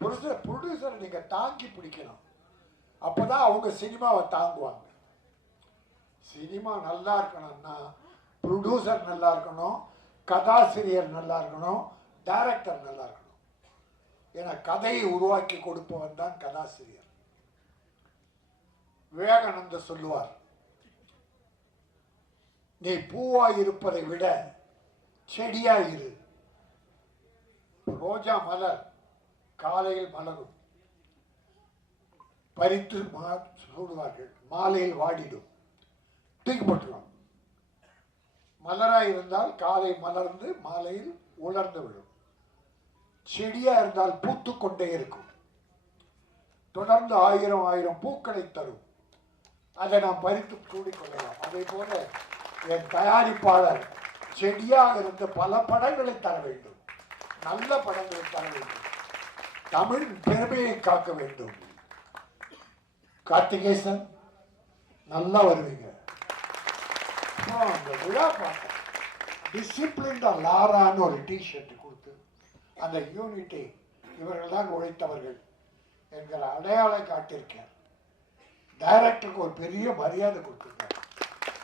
ப்ரொடியூசரை நீங்கள் தாங்கி பிடிக்கணும், அப்போ தான் அவங்க சினிமாவை தாங்குவாங்க. சினிமா நல்லா இருக்கணும்னா ப்ரொடியூசர் நல்லா இருக்கணும், கதாசிரியர் நல்லா இருக்கணும், டைரக்டர் நல்லா இருக்கணும். ஏன்னா கதையை உருவாக்கி கொடுப்பவன் தான் கதாசிரியர். விவேகானந்த சொல்லுவார், நீ பூவாய் இருப்பதை விட செடியாய் இரு. ரோஜா மலர் காலையில் மலரும், பறித்து சூடுவார்கள், மாலையில் வாடிடும், தூக்கி போட்டுருவாங்க. மலராய் இருந்தால் காலை மலர்ந்து மாலையில் உலர்ந்து விடும். செடியா இருந்தால் பூத்து கொண்டே இருக்கும், தொடர்ந்து 1000 பூக்களை தரும். அதை நாம் பறித்து சூடிக்கொள்ளலாம். அதே போல என் தயாரிப்பாளர் செடியாக இருந்து பல படங்களை தர வேண்டும், நல்ல படங்களை தர வேண்டும், தமிழ் பெருமையை காக்க வேண்டும். கார்த்திகேசன் நல்லா வருவீங்க. அந்த விழா பார்த்தேன், டிசிப்ளின் லாரான்னு ஒரு டிஷர்ட் கொடுத்து அந்த யூனிட்டி, இவர்கள் தான் உழைத்தவர்கள் என்கிற அடையாளம் காட்டியிருக்கேன். டைரக்டருக்கு ஒரு பெரிய மரியாதை கொடுத்துருக்காரு.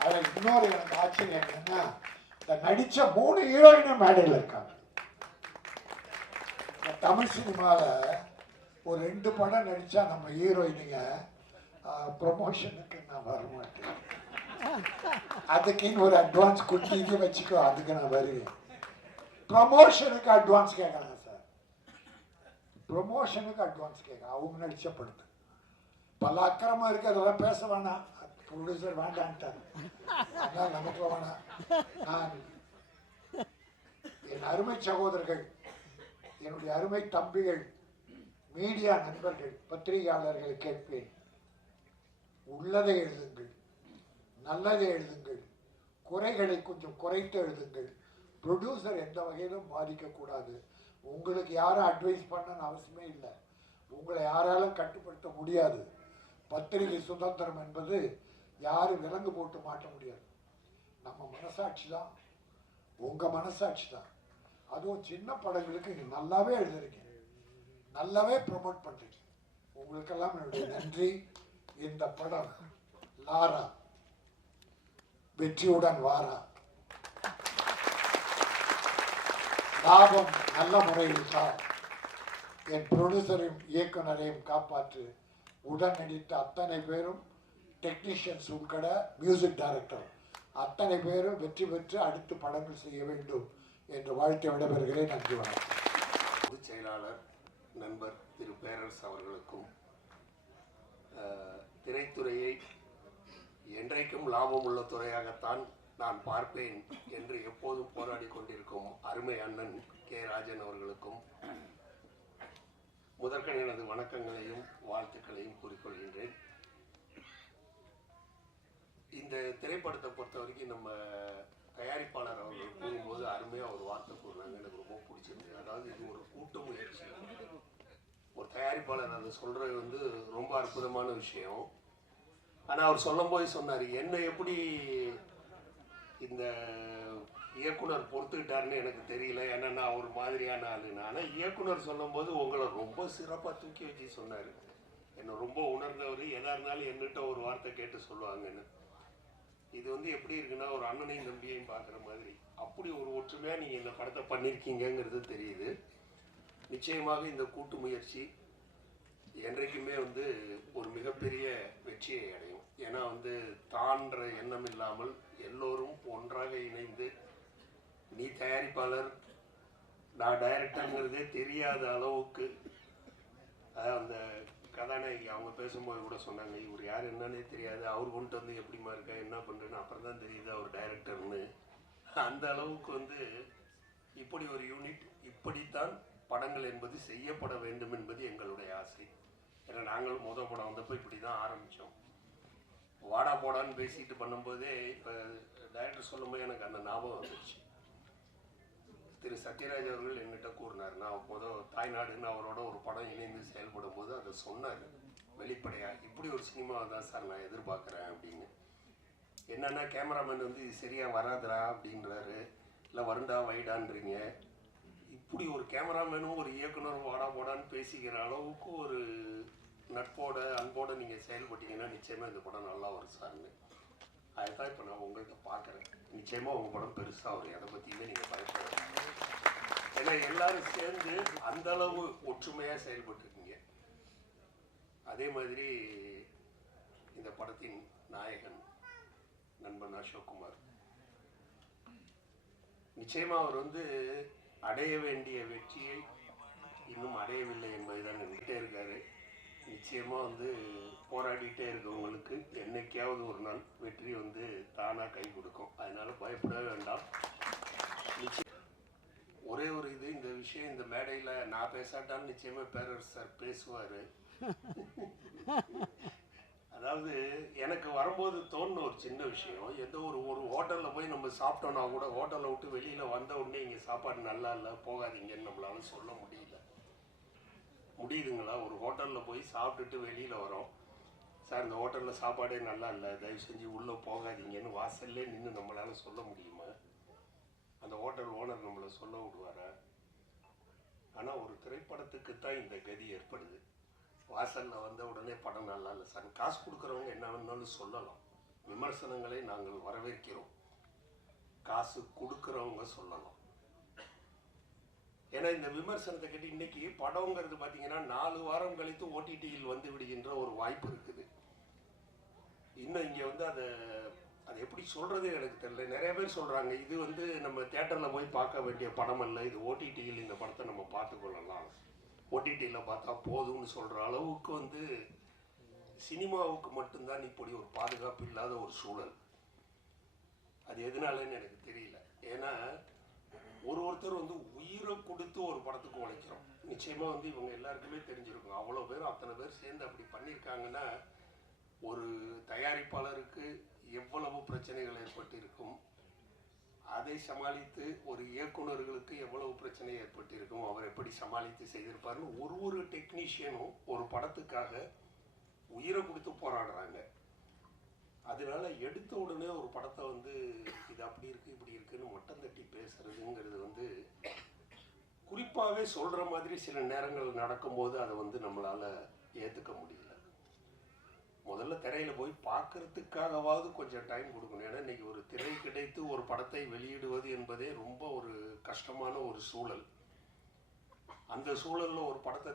அதில் இன்னொரு எனக்கு ஆச்சரியம் என்னன்னா, இந்த நடித்த 3 ஹீரோயினும் மேடையில் இருக்காங்க. இந்த தமிழ் சினிமாவில் ஒரு 2 படம் நடித்தா நம்ம ஹீரோயினுங்க ப்ரொமோஷனுக்கு நான் வரமாட்டேன், அதுக்குன்னு ஒரு அட்வான்ஸ் கொடுத்து வச்சுக்கோ, அதுக்கு நான் வருவேன். ப்ரமோஷனுக்கு அட்வான்ஸ் கேட்குறாங்க சார், ப்ரொமோஷனுக்கு அட்வான்ஸ் கேட்க அவங்க நடித்த படத்து பல அக்கிரமம் இருக்குது, அதெல்லாம் பேச வேணாம். ப்ரொடியூசர் வேண்டான்ட்டார். அதனால் நமக்கு வேணாம். நான் என் அருமை சகோதரர்கள், என்னுடைய அருமை தம்பிகள், மீடியா நண்பர்கள், பத்திரிகையாளர்களை கேட்பேன், உள்ளதை எழுதுங்கள், நல்லதை எழுதுங்கள், குறைகளை கொஞ்சம் குறைத்து எழுதுங்கள். ப்ரொடியூசர் எந்த வகையிலும் பாதிக்கக்கூடாது. உங்களுக்கு யாரும் அட்வைஸ் பண்ணணும்னு அவசியமே இல்லை. உங்களை யாராலும் கட்டுப்படுத்த முடியாது. பத்திரிகை சுதந்திரம் என்பது யாரும் விலங்கு போட்டு மாட்ட முடியாது. நம்ம மனசாட்சி தான், உங்கள் மனசாட்சி தான். அதுவும் சின்ன படங்களுக்கு நீங்கள் நல்லாவே எழுதுறீங்க, நல்லாவே ப்ரமோட் பண்ணுறீங்க. உங்களுக்கெல்லாம் என்னுடைய நன்றி. இந்த படம் லாரா வெற்றியுடன் வாரா, லாபம் நல்ல முறையில் தான். என் ப்ரொடியூசரையும் இயக்குனரையும் காப்பாற்று. உடன் நடித்த அத்தனை பேரும், டெக்னீஷியன்ஸ் உட்பட மியூசிக் டைரக்டர் அத்தனை பேரும் வெற்றி பெற்று அடுத்து படங்கள் செய்ய வேண்டும் என்று வாழ்த்து விடைபெறுகிறேன். நன்றி, வணக்கம். பொதுச் செயலாளர் நண்பர் திரு பேரரசு அவர்களுக்கும், திரைத்துறையை என்றைக்கும் லாபம் உள்ள துறையாகத்தான் நான் பார்ப்பேன் என்று எப்போதும் போராடி கொண்டிருக்கும் அருமை அண்ணன் கே ராஜன் அவர்களுக்கும் முதற்கண் எனது வணக்கங்களையும் வாழ்த்துக்களையும் கூறிக்கொள்கின்றேன். இந்த திரைப்படத்தை பொறுத்த வரைக்கும் நம்ம தயாரிப்பாளர் அவர்கள் கூறும்போது அருமையாக ஒரு வார்த்தை கூறுறாங்க, எனக்கு ரொம்ப பிடிச்சிருந்தது. அதாவது இது ஒரு கூட்டு முயற்சி. ஒரு தயாரிப்பாளர் அதை சொல்கிறது வந்து ரொம்ப அற்புதமான விஷயம். ஆனால் அவர் சொல்லும் போது சொன்னார், என்னை எப்படி இந்த இயக்குனர் பொறுத்துக்கிட்டாருன்னு எனக்கு தெரியல, ஏன்னா நான் ஒரு மாதிரியான ஆளுன்னு. ஆனால் இயக்குனர் சொல்லும்போது உங்களை ரொம்ப சிறப்பாக தூக்கி வச்சு சொன்னார். என்னை ரொம்ப உணர்ந்தவர், எதாக இருந்தாலும் என்கிட்ட ஒரு வார்த்தை கேட்டு சொல்லுவாங்கன்னு. இது வந்து எப்படி இருக்குன்னா, ஒரு அண்ணனையும் தம்பியையும் பார்க்குற மாதிரி அப்படி ஒரு ஒற்றுமையாக நீங்கள் இந்த படத்தை பண்ணியிருக்கீங்கிறது தெரியுது. நிச்சயமாக இந்த கூட்டு முயற்சி என்றைக்குமே வந்து ஒரு மிகப்பெரிய வெற்றியை அடையும். ஏன்னா வந்து தான்ற எண்ணம் இல்லாமல் எல்லோரும் ஒன்றாக இணைந்து, நீ தயாரிப்பாளர் நான் டைரக்டருங்கிறதே தெரியாத அளவுக்கு, அந்த கதாநாயகி அவங்க பேசும்போது கூட சொன்னாங்க, இவர் யார் என்னன்னே தெரியாது, அவர் கொண்டு வந்து எப்படிமா இருக்கா என்ன பண்ணுறேன்னு அப்புறம் தான் தெரியுது அவர் டைரக்டர்னு. அந்த அளவுக்கு வந்து இப்படி ஒரு யூனிட், இப்படித்தான் படங்கள் என்பது செய்யப்பட வேண்டும் என்பது எங்களுடைய ஆசை. ஏன்னா நாங்களும் முதல் படம் வந்தப்போ இப்படி தான் ஆரம்பித்தோம். வாடா போடான்னு பேசிட்டு பண்ணும்போதே இப்போ டைரக்டர் சொல்லும்போது எனக்கு அந்த ஞாபகம் வந்துச்சு. திரு சத்யராஜ் அவர்கள் என்கிட்ட கூறினார், நான் தாய்நாடுன்னு அவரோட ஒரு படம் இணைந்து செயல்படும் போது அதை சொன்னார் வெளிப்படையாக, இப்படி ஒரு சினிமாவை தான் சார் நான் எதிர்பார்க்குறேன் அப்படின்னு. என்னென்னா கேமராமேன் வந்து இது சரியாக வராதுரா அப்படின்றாரு, இல்லை வருண்டா வைடான்றீங்க. இப்படி ஒரு கேமராமேனும் ஒரு இயக்குனரும் வாடா போடான்னு பேசிக்கிற அளவுக்கு ஒரு நட்போட அன்போடு நீங்கள் செயல்பட்டீங்கன்னா நிச்சயமாக இந்த படம் நல்லா வரும் சார்னு. அதுதான் இப்போ நான் உங்கள்கிட்ட பார்க்குறேன். நிச்சயமாக உங்கள் படம் பெருசாக வரும், அதை பற்றியுமே நீங்கள் பயப்பட. ஏன்னா எல்லாரும் சேர்ந்து அந்த அளவு ஒற்றுமையாக செயல்பட்டுருக்கீங்க. அதே மாதிரி இந்த படத்தின் நாயகன் நண்பன் அசோக்குமார், நிச்சயமாக அவர் வந்து அடைய வேண்டிய வெற்றியை இன்னும் அடையவில்லை என்பதை தான் நினைக்கிட்டே இருக்காரு. நிச்சயமாக வந்து போராடிட்டே இருக்கவங்களுக்கு என்னைக்காவது ஒரு நாள் வெற்றி வந்து தானாக கை கொடுக்கும். அதனால் பயப்படவே வேண்டாம். ஒரே ஒரு இது, இந்த விஷயம் இந்த மேடையில் நான் பேசாட்டாலும் நிச்சயமாக பேரரசு சார் பேசுவார். அதாவது எனக்கு வரும்போது தோணுன ஒரு சின்ன விஷயம், எந்த ஒரு ஹோட்டலில் போய் நம்ம சாப்பிட்டோன்னா கூட ஹோட்டலை விட்டு வெளியில் வந்த உடனே இங்கே சாப்பாடு நல்லா இல்லை போகாதீங்கன்னு நம்மளால சொல்ல முடியுதுங்களா? ஒரு ஹோட்டலில் போய் சாப்பிட்டுட்டு வெளியில் வரோம், சார் இந்த ஹோட்டலில் சாப்பாடே நல்லா இல்லை தயவு செஞ்சு உள்ளே போகாதீங்கன்னு வாசல்லே நின்று நம்மளால் சொல்ல முடியுமா? அந்த ஹோட்டல் ஓனர் நம்மளை சொல்ல விடுவாரா? ஆனால் ஒரு திரைப்படத்துக்கு தான் இந்த கதி ஏற்படுது. வாசலில் வந்த உடனே படம் நல்லா இல்லை சார், காசு கொடுக்குறவங்க என்ன வேணாலும் சொல்லலாம், விமர்சனங்களை நாங்கள் வரவேற்கிறோம், காசு கொடுக்குறவங்க சொல்லலாம். ஏன்னா இந்த விமர்சனத்தை கேட்டு இன்னைக்கு படங்கிறது பார்த்தீங்கன்னா 4 வாரம் கழித்து ஓடிடியில் வந்து விடுகின்ற ஒரு வாய்ப்பு இருக்குது. இன்னும் இங்கே வந்து அதை எப்படி சொல்கிறது எனக்கு தெரியல. நிறைய பேர் சொல்கிறாங்க இது வந்து நம்ம தேட்டரில் போய் பார்க்க வேண்டிய படம் அல்ல, இது ஓடிடியில் இந்த படத்தை நம்ம பார்த்துக்கொள்ளலாம், ஓடிடியில் பார்த்தா போதும்னு சொல்கிற அளவுக்கு வந்து சினிமாவுக்கு மட்டும்தான் இப்படி ஒரு பாதுகாப்பு இல்லாத ஒரு சூழல். அது எதனாலன்னு எனக்கு தெரியல. ஏன்னா ஒருத்தர் வந்து உயிரை கொடுத்து ஒரு படத்துக்கு உழைக்கிறோம். நிச்சயமாக வந்து இவங்க எல்லாருக்குமே தெரிஞ்சிருக்கும். அவ்வளோ பேர் அத்தனை பேர் சேர்ந்து அப்படி பண்ணியிருக்காங்கன்னா ஒரு தயாரிப்பாளருக்கு எவ்வளவு பிரச்சனைகள் ஏற்பட்டு இருக்கும், அதை சமாளித்து ஒரு இயக்குநர்களுக்கு எவ்வளவு பிரச்சனை ஏற்பட்டிருக்கும், அவர் எப்படி சமாளித்து செய்திருப்பாருன்னு ஒரு டெக்னீஷியனும் ஒரு படத்துக்காக உயிரை கொடுத்து போராடுறாங்க. அதனால எடுத்த உடனே ஒரு படத்தை வந்து இது அப்படி இருக்குது இப்படி இருக்குன்னு மட்டம் தட்டி பேசுறதுங்கிறது வந்து குறிப்பாகவே சொல்கிற மாதிரி சில நேரங்கள் நடக்கும்போது அதை வந்து நம்மளால் ஏற்றுக்க முடியல. முதல்ல திரையில் போய் பார்க்கறதுக்காகவாவது கொஞ்சம் டைம் கொடுக்கணும். ஏன்னா இன்றைக்கி ஒரு திரை கிடைத்து ஒரு படத்தை வெளியிடுவது என்பதே ரொம்ப ஒரு கஷ்டமான ஒரு சூழல். அந்த சூழலில் ஒரு படத்தை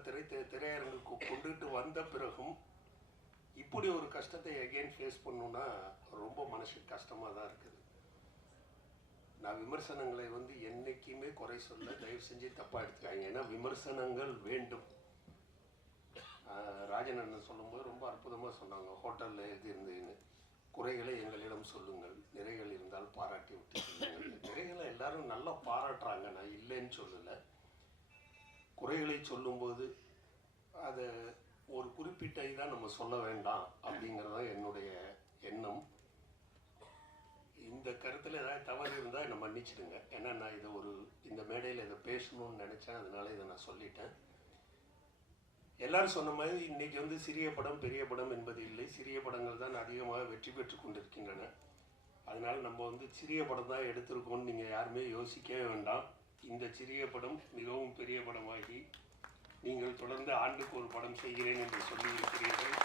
திரையரங்குக்கு கொண்டுட்டு வந்த பிறகும் இப்படி ஒரு கஷ்டத்தை எகெயின் ஃபேஸ் பண்ணணுன்னா ரொம்ப மனசுக்கு கஷ்டமாக தான் இருக்குது. நான் விமர்சனங்களை வந்து என்றைக்குமே குறை சொல்ல, தயவு செஞ்சு தப்பாக எடுத்துக்காங்க. ஏன்னா விமர்சனங்கள் வேண்டும். ராஜன் அண்ணன் சொல்லும்போது ரொம்ப அற்புதமாக சொன்னாங்க, ஹோட்டலில் எது இருந்ததுன்னு, குறைகளை எங்களிடம் சொல்லுங்கள், நிறைகள் இருந்தால் பாராட்டி விட்டு சொல்லுங்கள். நிறைகளை எல்லாரும் நல்லா பாராட்டுறாங்க, நான் இல்லைன்னு சொல்லலை. குறைகளை சொல்லும்போது அதை ஒரு குறிப்பிட்ட இதாக நம்ம சொல்ல வேண்டாம் அப்படிங்கிறது தான் என்னுடைய எண்ணம். இந்த கருத்தில் ஏதாவது தவறு இருந்தால் என்னை மன்னிச்சிடுங்க. ஏன்னா நான் இதை இந்த மேடையில் இதை பேசணும்னு நினச்சேன், அதனால இதை நான் சொல்லிட்டேன். எல்லாரும் சொன்ன மாதிரி இன்றைக்கி வந்து சிறிய படம் பெரிய படம் என்பது இல்லை, சிறிய படங்கள் தான் அதிகமாக வெற்றி பெற்று கொண்டிருக்கின்றன. அதனால் நம்ம வந்து சிறிய படம் தான் எடுத்திருக்கோம்னு நீங்கள் யாருமே யோசிக்கவே வேண்டாம். இந்த சிறிய படம் மிகவும் பெரிய படமாகி நீங்கள் தொடர்ந்து ஆண்டுக்கு ஒரு படம் செய்கிறேன் என்று சொல்லியிருக்கிறீர்கள்.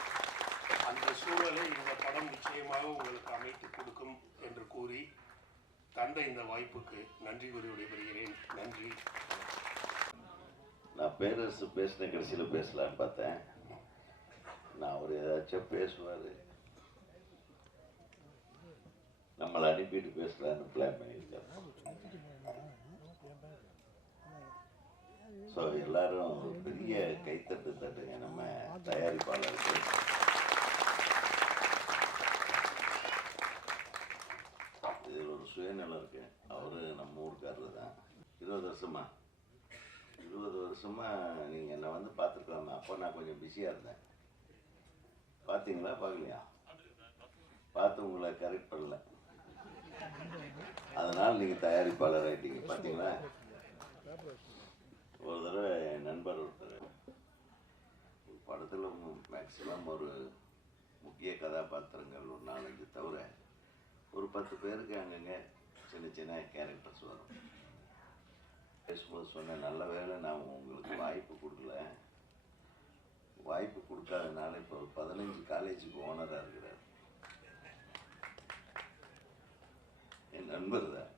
அந்த சூழலை இந்த படம் நிச்சயமாக உங்களுக்கு அமைத்து கொடுக்கும் என்று கூறி தந்த இந்த வாய்ப்புக்கு நன்றி கூறி விடைபெறுகிறேன். நன்றி. நான் பேரரசு பேசின கடைசியில் பேசலான்னு பார்த்தேன். நான் அவர் ஏதாச்சும் பேசுவார், நம்மளை அனுப்பிட்டு பேசலான்னு பிளான் பண்ணியிருக்காரு. ஸோ எல்லாரும் பெரிய கைத்தட்டு தட்டுங்க நம்ம தயாரிப்பாளருக்கு. இதில் ஒரு சுயநலம் இருக்கு. அவரு நம்ம ஊருக்காரர் தான். 20 வருஷமாக நீங்கள் என்னை வந்து பார்த்துருக்கலாமா? அப்போ நான் கொஞ்சம் பிஸியாக இருந்தேன். பார்த்தீங்களா பார்க்கலையா? பார்த்து உங்களை கரெக்ட் பண்ணல, அதனால் நீங்கள் தயாரிப்பாளர் ஆகிட்டீங்க. பார்த்தீங்களா? ஒரு தடவை என் நண்பர் ஒருத்தர் படத்தில் மேக்ஸிமம் ஒரு முக்கிய கதாபாத்திரங்கள் ஒரு 4-5 தவிர ஒரு 10 பேருக்கு அங்கங்கே சின்ன சின்ன கேரக்டர்ஸ் வரும். பேசும்போது சொன்னேன், நல்ல வேளை நான் உங்களுக்கு வாய்ப்பு கொடுக்கல. வாய்ப்பு கொடுக்காதனால இப்போ ஒரு 15 காலேஜுக்கு ஓனராக இருக்கிறார். என் நண்பர் தான்.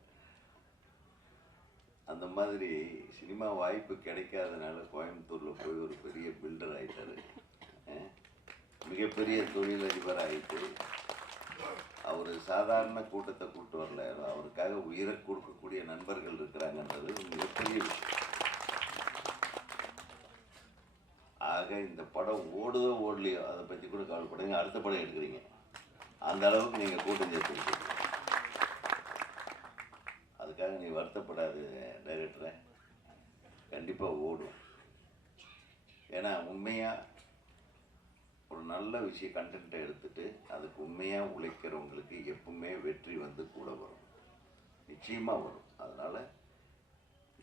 அந்த மாதிரி சினிமா வாய்ப்பு கிடைக்காதனால கோயம்புத்தூரில் போய் ஒரு பெரிய பில்டர் ஆகிட்டார். மிகப்பெரிய தொழிலதிபர் ஆகிட்டு அவர் சாதாரண கூட்டத்தை கூட்டு வரல, அவருக்காக உயிரை கொடுக்கக்கூடிய நண்பர்கள் இருக்கிறாங்கன்றது மிகப்பெரிய விஷயம். ஆக இந்த படம் ஓடுதோ ஓடலையோ அதை பற்றி கூட கவலைப்படுங்க, அடுத்த படம் எடுக்கிறீங்க, அந்த அளவுக்கு நீங்கள் கூட்டம் சேர்த்துருக்கீங்க. அதுக்காக நீ வருத்தப்படாது டைரக்டரை, கண்டிப்பாக ஓடும். ஏன்னா உண்மையாக ஒரு நல்ல விஷயம் கண்டென்ட்டை எடுத்துட்டு அதுக்கு உண்மையாக உழைக்கிறவங்களுக்கு எப்பவுமே வெற்றி வந்து கூட வரும், நிச்சயமாக வரும். அதனால்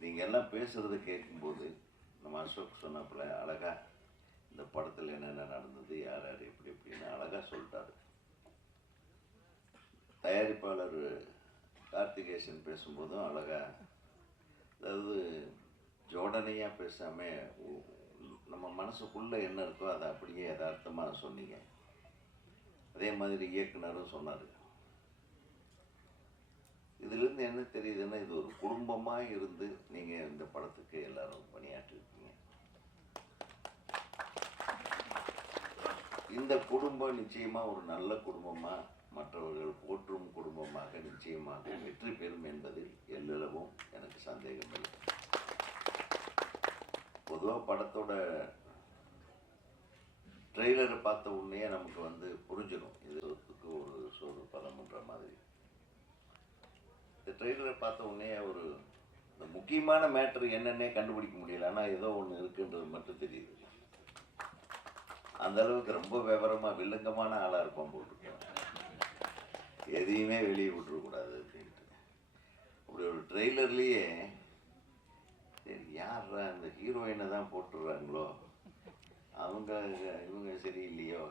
நீங்கள் எல்லாம் பேசுகிறத கேட்கும்போது நம்ம அசோக் சொன்னப்பல அழகாக இந்த படத்தில் என்னென்ன நடந்தது, யார் யார் எப்படி எப்படின்னு அழகாக சொல்லிட்டாரு. தயாரிப்பாளர் கார்த்திகேசன் பேசும்போதும் அழகாக, அதாவது ஜோடனையாக பேசாமல் நம்ம மனசுக்குள்ளே என்ன இருக்கோ அதை அப்படியே யதார்த்தமாக சொன்னீங்க. அதே மாதிரி இயக்குனரும் சொன்னார். இதுலேருந்து என்ன தெரியுதுன்னா, இது ஒரு குடும்பமாக இருந்து நீங்கள் இந்த படத்துக்கு எல்லாரும் பணியாற்றிருக்கீங்க. இந்த குடும்பம் நிச்சயமாக ஒரு நல்ல குடும்பமாக, மற்றவர்கள் போற்றும் குடும்பமாக நிச்சயமாக வெற்றி பெறும் என்பதில் எல்லளவும் எனக்கு சந்தேகம் இல்லை. பொதுவாக படத்தோட ட்ரெய்லரை பார்த்த உடனே நமக்கு வந்து புரிஞ்சிடும் இது ஒரு சோறு பதம்ன்ற மாதிரி. இந்த ட்ரெய்லரை பார்த்த உடனே ஒரு இந்த முக்கியமான மேட்ரு என்னன்னே கண்டுபிடிக்க முடியல, ஆனால் ஏதோ ஒன்று இருக்குன்றது மட்டும் தெரியுது. அந்த அளவுக்கு ரொம்ப விவரமாக வில்லங்கமான ஆளாக இருப்பான் போட்டிருக்கேன், எதையுமே வெளியே விட்டுறக்கூடாது அப்படின்ட்டு. அப்படி ஒரு ட்ரெய்லர்லேயே சரி யாரா இந்த ஹீரோயினை தான் போட்டுடுறாங்களோ, இவங்க சரியில்லையோ,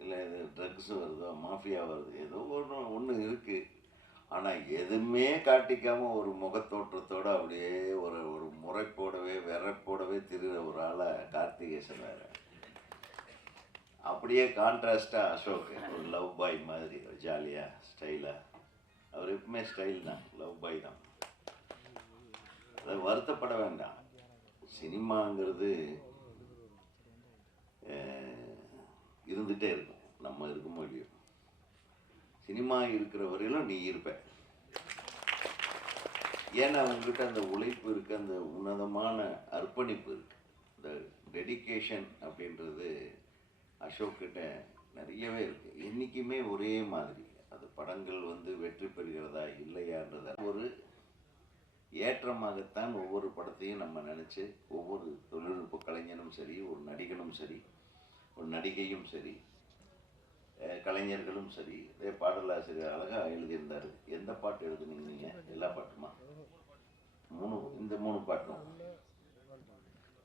இல்லை இது ட்ரக்ஸ் வருதோ, மாஃபியா வருது, ஏதோ ஒன்று இருக்குது. ஆனால் எதுவுமே காட்டிக்காமல் ஒரு முகத்தோற்றத்தோடு அப்படியே ஒரு ஒரு முறைப்போடவே வெறப்போடவே திரிகிற ஒரு ஆளாக கார்த்திகேசன் வேறு. அப்படியே கான்ட்ராஸ்டாக அசோக் ஒரு லவ் பாய் மாதிரி ஒரு ஜாலியாக ஸ்டைலாக. அவர் எப்பவுமே ஸ்டைல் தான், லவ் பாய் தான். அதை வருத்தப்பட வேண்டாம். சினிமாங்கிறது இருந்துகிட்டே இருக்கும், நம்ம இருக்குமோ இல்லையோ. சினிமா இருக்கிற வரையிலும் நீ இருப்ப. ஏன்னா உங்ககிட்ட அந்த உழைப்பு இருக்குது, அந்த உன்னதமான அர்ப்பணிப்பு இருக்குது. இந்த டெடிக்கேஷன் அப்படின்றது அசோக்கிட்ட நிறையவே இருக்குது. என்றைக்குமே ஒரே மாதிரி. அது படங்கள் வந்து வெற்றி பெறுகிறதா இல்லையான்றத ஒரு ஏற்றமாகத்தான் ஒவ்வொரு படத்தையும் நம்ம நினச்சி, ஒவ்வொரு தொழில்நுட்ப கலைஞனும் சரி, ஒரு நடிகனும் சரி, ஒரு நடிகையும் சரி, கலைஞர்களும் சரி, பாடலாசிரியர் அழகாக எழுதியிருந்தார். எந்த பாட்டு எழுதுனீங்க நீங்கள்? எல்லா பாட்டுமா? இந்த 3 பாட்டும்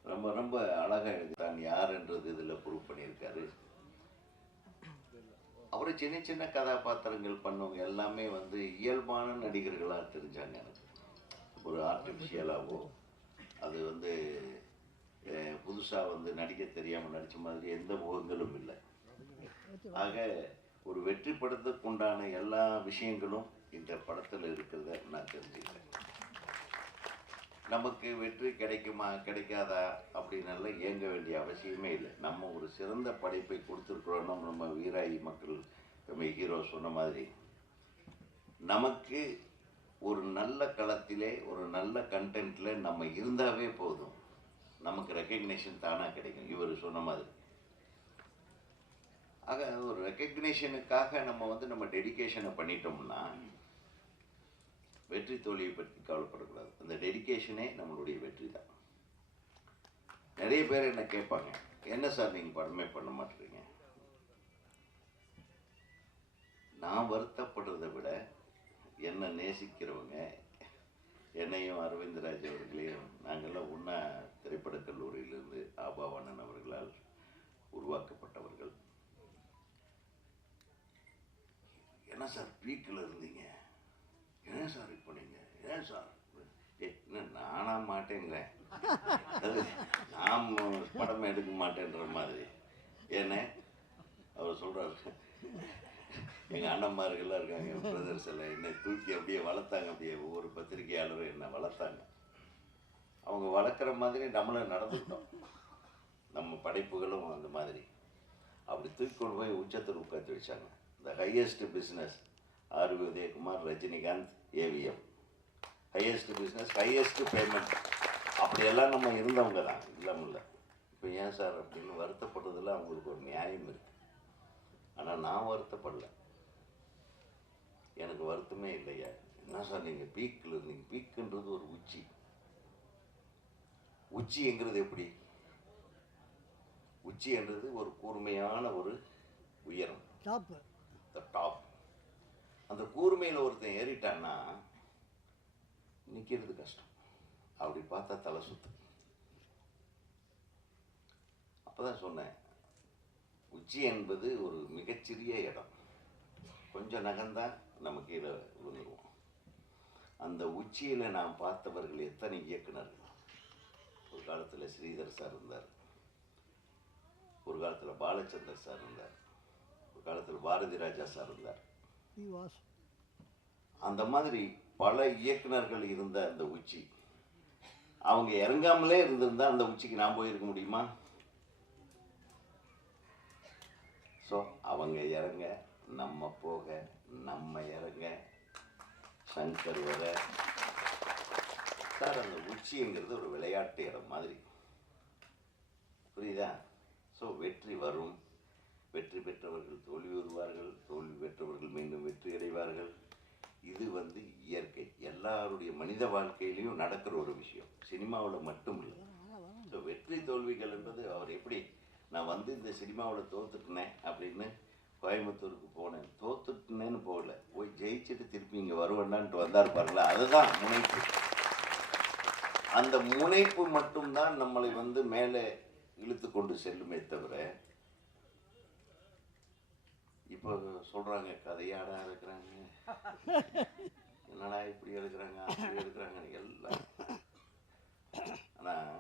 ரொம்ப ரொம்ப அழகாக எழுதிட்டான். யாருன்றது இதில் ப்ரூவ் பண்ணியிருக்காரு. அவரை சின்ன சின்ன கதாபாத்திரங்கள் பண்ணவங்க எல்லாமே வந்து இயல்பான நடிகர்களாக தெரிஞ்சாங்க எனக்கு. ஒரு ஆர்டிஃபிஷியலாகவோ அது வந்து புதுசாக வந்து நடிக்க தெரியாமல் நடித்த மாதிரி எந்த முகங்களும் இல்லை. ஆக ஒரு வெற்றி படத்துக்கு உண்டான எல்லா விஷயங்களும் இந்த படத்தில் இருக்கிறத நான் தெரிஞ்சுக்கிறேன். நமக்கு வெற்றி கிடைக்குமா கிடைக்காதா அப்படின்னால ஏங்க வேண்டிய அவசியமே இல்லை. நம்ம ஒரு சிறந்த படைப்பை கொடுத்துருக்குறோன்னா, நம்ம வீராயி மக்கள் நம்ம ஹீரோ சொன்ன மாதிரி நமக்கு ஒரு நல்ல களத்திலே ஒரு நல்ல கண்டென்ட்டில் நம்ம இருந்தாவே போதும், நமக்கு ரெக்கக்னேஷன் தானாக கிடைக்கும். இவர் சொன்ன மாதிரி. ஆக ஒரு ரெக்கக்னேஷனுக்காக நம்ம வந்து நம்ம டெடிக்கேஷனை பண்ணிட்டோம்னா வெற்றி தோல்வியை பற்றி கவலைப்படக்கூடாது. அந்த டெடிக்கேஷனே நம்மளுடைய வெற்றி தான். நிறைய பேர் என்ன கேட்பாங்க, என்ன சார் நீங்கள் படமே பண்ண மாட்டேறீங்க? நான் வருத்தப்படுறதை விட என்னை நேசிக்கிறவங்க, என்னையும் அரவிந்தராஜ் அவர்களையும் நாங்கள்லாம் ஒன்றா திரைப்படக் கல்லூரியிலிருந்து ஆபாவானன் அவர்களால் உருவாக்கப்பட்டவர்கள். என்ன சார் பீக்கில் இருந்தீங்க, ஏன் சார் இப்போ நீங்கள், ஏன் சார் என்ன நானா மாட்டேங்கிறேன், அது நான் படம் எடுக்க மாட்டேன்ற மாதிரி. ஏன்னா அவர் சொல்கிறார், எங்கள் அண்ணன்மார்கள்லாம் இருக்காங்க, பிரதர்ஸ் எல்லாம் என்னை தூக்கி அப்படியே வளர்த்தாங்க. அப்படியே ஒவ்வொரு பத்திரிகையாளரும் என்னை வளர்த்தாங்க. அவங்க வளர்க்குற மாதிரி நம்மளும் நடந்துக்கிட்டோம். நம்ம படைப்புகளும் அந்த மாதிரி அப்படி தூக்கி கொண்டு போய் உச்சத்தில் உட்காந்து வச்சாங்க. The highest business RV Udhayakumar, Rajinikanth, AVM. Highest business, highest payment, அப்படியெல்லாம் நம்ம இருந்தவங்க தான், இல்லாமல் இல்லை. இப்போ ஏன் சார் அப்படின்னு வருத்தப்படுறதுல அவங்களுக்கு ஒரு நியாயம் இருக்குது. ஆனால் நான் வருத்தப்படலை, எனக்கு வருத்தமே இல்லையா. என்ன சார் நீங்கள் பீக்கில் இருந்தீங்க? பீக்குன்றது ஒரு உச்சி. உச்சிங்கிறது எப்படி? உச்சி என்றது ஒரு கூர்மையான ஒரு உயரம், டாப். அந்த கூர்மையில் ஒருத்தன் ஏறிட்டான்னா நிற்கிறது கஷ்டம். அப்படி பார்த்தா தலை சுத்து. அப்போ தான் சொன்னேன், உச்சி என்பது ஒரு மிகச்சிறிய இடம், கொஞ்சம் நகர்ந்தால் நம்ம கீழே விழுந்துருவோம். அந்த உச்சியில் நான் பார்த்தவர்கள் எத்தனை இயக்குனர்கள். ஒரு காலத்தில் ஸ்ரீதர் சார் இருந்தார், ஒரு காலத்தில் பாலச்சந்தர் சார் இருந்தார், ஒரு காலத்தில் பாரதி ராஜா சார் இருந்தார். அந்த மாதிரி பல இயக்குனர்கள் இருந்த அந்த உச்சி, அவங்க இறங்காமலே இருந்திருந்தா அந்த உச்சிக்கு நான் போயிருக்க முடியுமா? ஸோ அவங்க இறங்க, நம்ம போக, நம்ம இறங்க, சங்கர் வர. சார் அந்த உச்சிங்கிறது ஒரு விளையாட்டு இடம் மாதிரி, புரியுதா? ஸோ வெற்றி வரும். வெற்றி பெற்றவர்கள் தோல்வி வருவார்கள், தோல்வி பெற்றவர்கள் மீண்டும் வெற்றி அடைவார்கள். இது வந்து இயற்கை, எல்லாருடைய மனித வாழ்க்கையிலையும் நடக்கிற ஒரு விஷயம், சினிமாவில் மட்டும் இல்லை. ஸோ வெற்றி தோல்விகள் என்பது அவர் எப்படி, நான் வந்து இந்த சினிமாவில் தோத்துட்டினேன் அப்படின்னு கோயம்புத்தூருக்கு போனேன், தோத்துட்டினேன்னு போகல, போய் ஜெயிச்சுட்டு திருப்பி இங்கே வருவேண்டான்ட்டு வந்தார் பாருங்களா, அதுதான் முனைப்பு. அந்த முனைப்பு மட்டும்தான் நம்மளை வந்து மேலே இழுத்து கொண்டு செல்லுமே தவிர, இப்போ சொல்கிறாங்க கதையாடா இருக்கிறாங்க, என்னடா இப்படி எடுக்கிறாங்க அப்படி எடுக்கிறாங்க எல்லாம். ஆனால்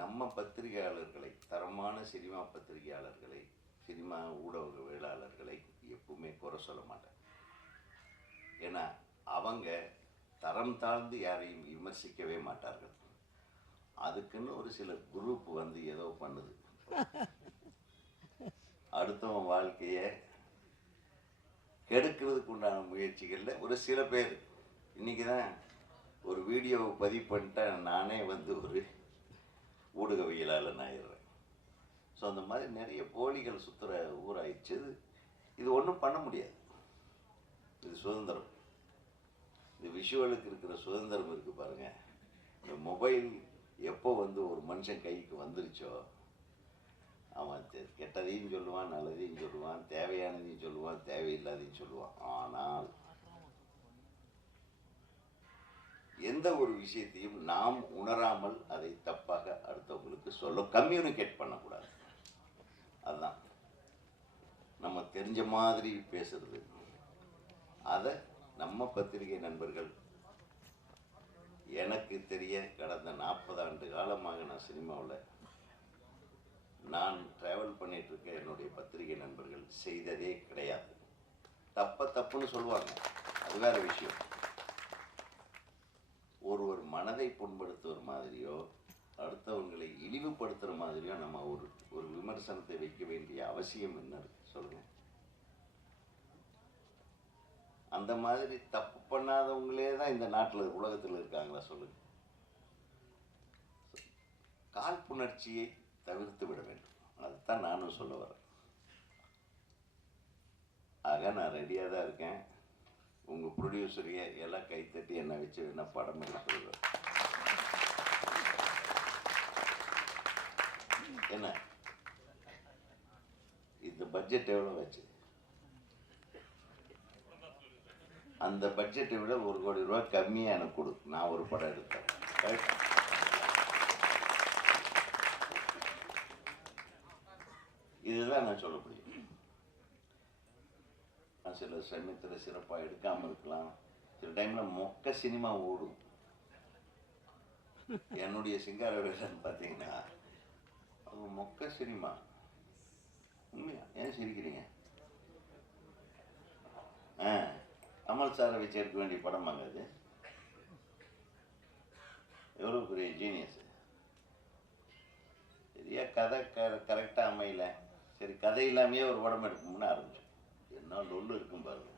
நம்ம பத்திரிகையாளர்களை, தரமான சினிமா பத்திரிகையாளர்களை, சினிமா ஊடகவியலாளர்களை எப்பவுமே குறை சொல்ல மாட்டேன். ஏன்னா அவங்க தரம் தாழ்ந்து யாரையும் விமர்சிக்கவே மாட்டார்கள். அதுக்குன்னு ஒரு சில குரூப் வந்து ஏதோ பண்ணுது, அடுத்தவன் வாழ்க்கையை கெடுக்கிறதுக்கு உண்டான முயற்சிகளில் ஒரு சில பேர். இன்றைக்கி தான் ஒரு வீடியோவை பதிவு பண்ணிட்டேன், நானே வந்து ஒரு ஊடகவியலாளன் ஆயிடுறேன். ஸோ அந்த மாதிரி நிறைய போலிகள் சுற்றுற ஊராயிடுச்சு. இது ஒன்றும் பண்ண முடியாது, இது சுதந்திரம். இந்த விஷுவலுக்கு இருக்கிற சுதந்திரம் இருக்குது பாருங்கள். இந்த மொபைல் எப்போ வந்து ஒரு மனுஷன் கைக்கு வந்துருச்சோ, அவன் கெட்டதையும் சொல்லுவான், நல்லதையும் சொல்லுவான், தேவையானதையும் சொல்லுவான், தேவையில்லாதையும் சொல்லுவான். ஆனால் எந்த ஒரு விஷயத்தையும் நாம் உணராமல் அதை தப்பாக அடுத்தவங்களுக்கு சொல்ல கம்யூனிகேட் பண்ணக்கூடாது. அதுதான் நம்ம தெரிஞ்ச மாதிரி பேசுறது. அதை நம்ம பத்திரிகை நண்பர்கள், எனக்கு தெரிய கடந்த 40 ஆண்டு காலமாக நான் சினிமாவில் நான் ட்ராவல் பண்ணிகிட்ருக்க என்னுடைய பத்திரிகை நண்பர்கள் செய்ததே கிடையாது. தப்புன்னு சொல்லுவாங்க, அது வேறு விஷயம். ஒருவர் மனதை புண்படுத்துகிற மாதிரியோ அடுத்தவங்களை இழிவுபடுத்துகிற மாதிரியோ நம்ம ஒரு விமர்சனத்தை வைக்க வேண்டிய அவசியம் என்ன இருக்கு சொல்லுங்கள்? அந்த மாதிரி தப்பு பண்ணாதவங்களே தான் இந்த நாட்டில் உலகத்தில் இருக்காங்களா சொல்லுங்கள்? காழ்ப்புணர்ச்சியை தவிர்த்து விட வேண்டும், அதுதான் நானும் சொல்ல வரேன். ஆக நான் ரெடியாக தான் இருக்கேன். உங்கள் ப்ரொடியூசரையே எல்லாம் கைத்தட்டி என்னை வச்சு என்ன படம் எடுத்துருவேன். என்ன இந்த பட்ஜெட் எவ்வளோ வச்சு, அந்த பட்ஜெட்டை விட 1 கோடி ரூபா கம்மியாக எனக்கு கொடு, நான் ஒரு படம் எடுத்தேன். கரெக்டாக? இதுதான் நான் சொல்ல முடியும். நான் சில சமயத்தில் சிறப்பாக எடுக்காமல் இருக்கலாம், சில டைமில் மொக்க சினிமா ஓடும். என்னுடைய சிங்கார வேலைன்னு பார்த்தீங்கன்னா அது மொக்க சினிமா. உண்மையா? ஏன் சிரிக்கிறீங்க? கமல் சாரை வச்சு எடுக்க வேண்டிய படம் வாங்க, அது எவ்வளோ பெரிய ஜீனியஸ். சரியா கதை கரெக்டாக அமையல, சரி கதை இல்லாமையே ஒரு படம் எடுக்கணும்னு ஆரம்பிச்சோம். என்ன லொல்லு இருக்கும் பாருங்க.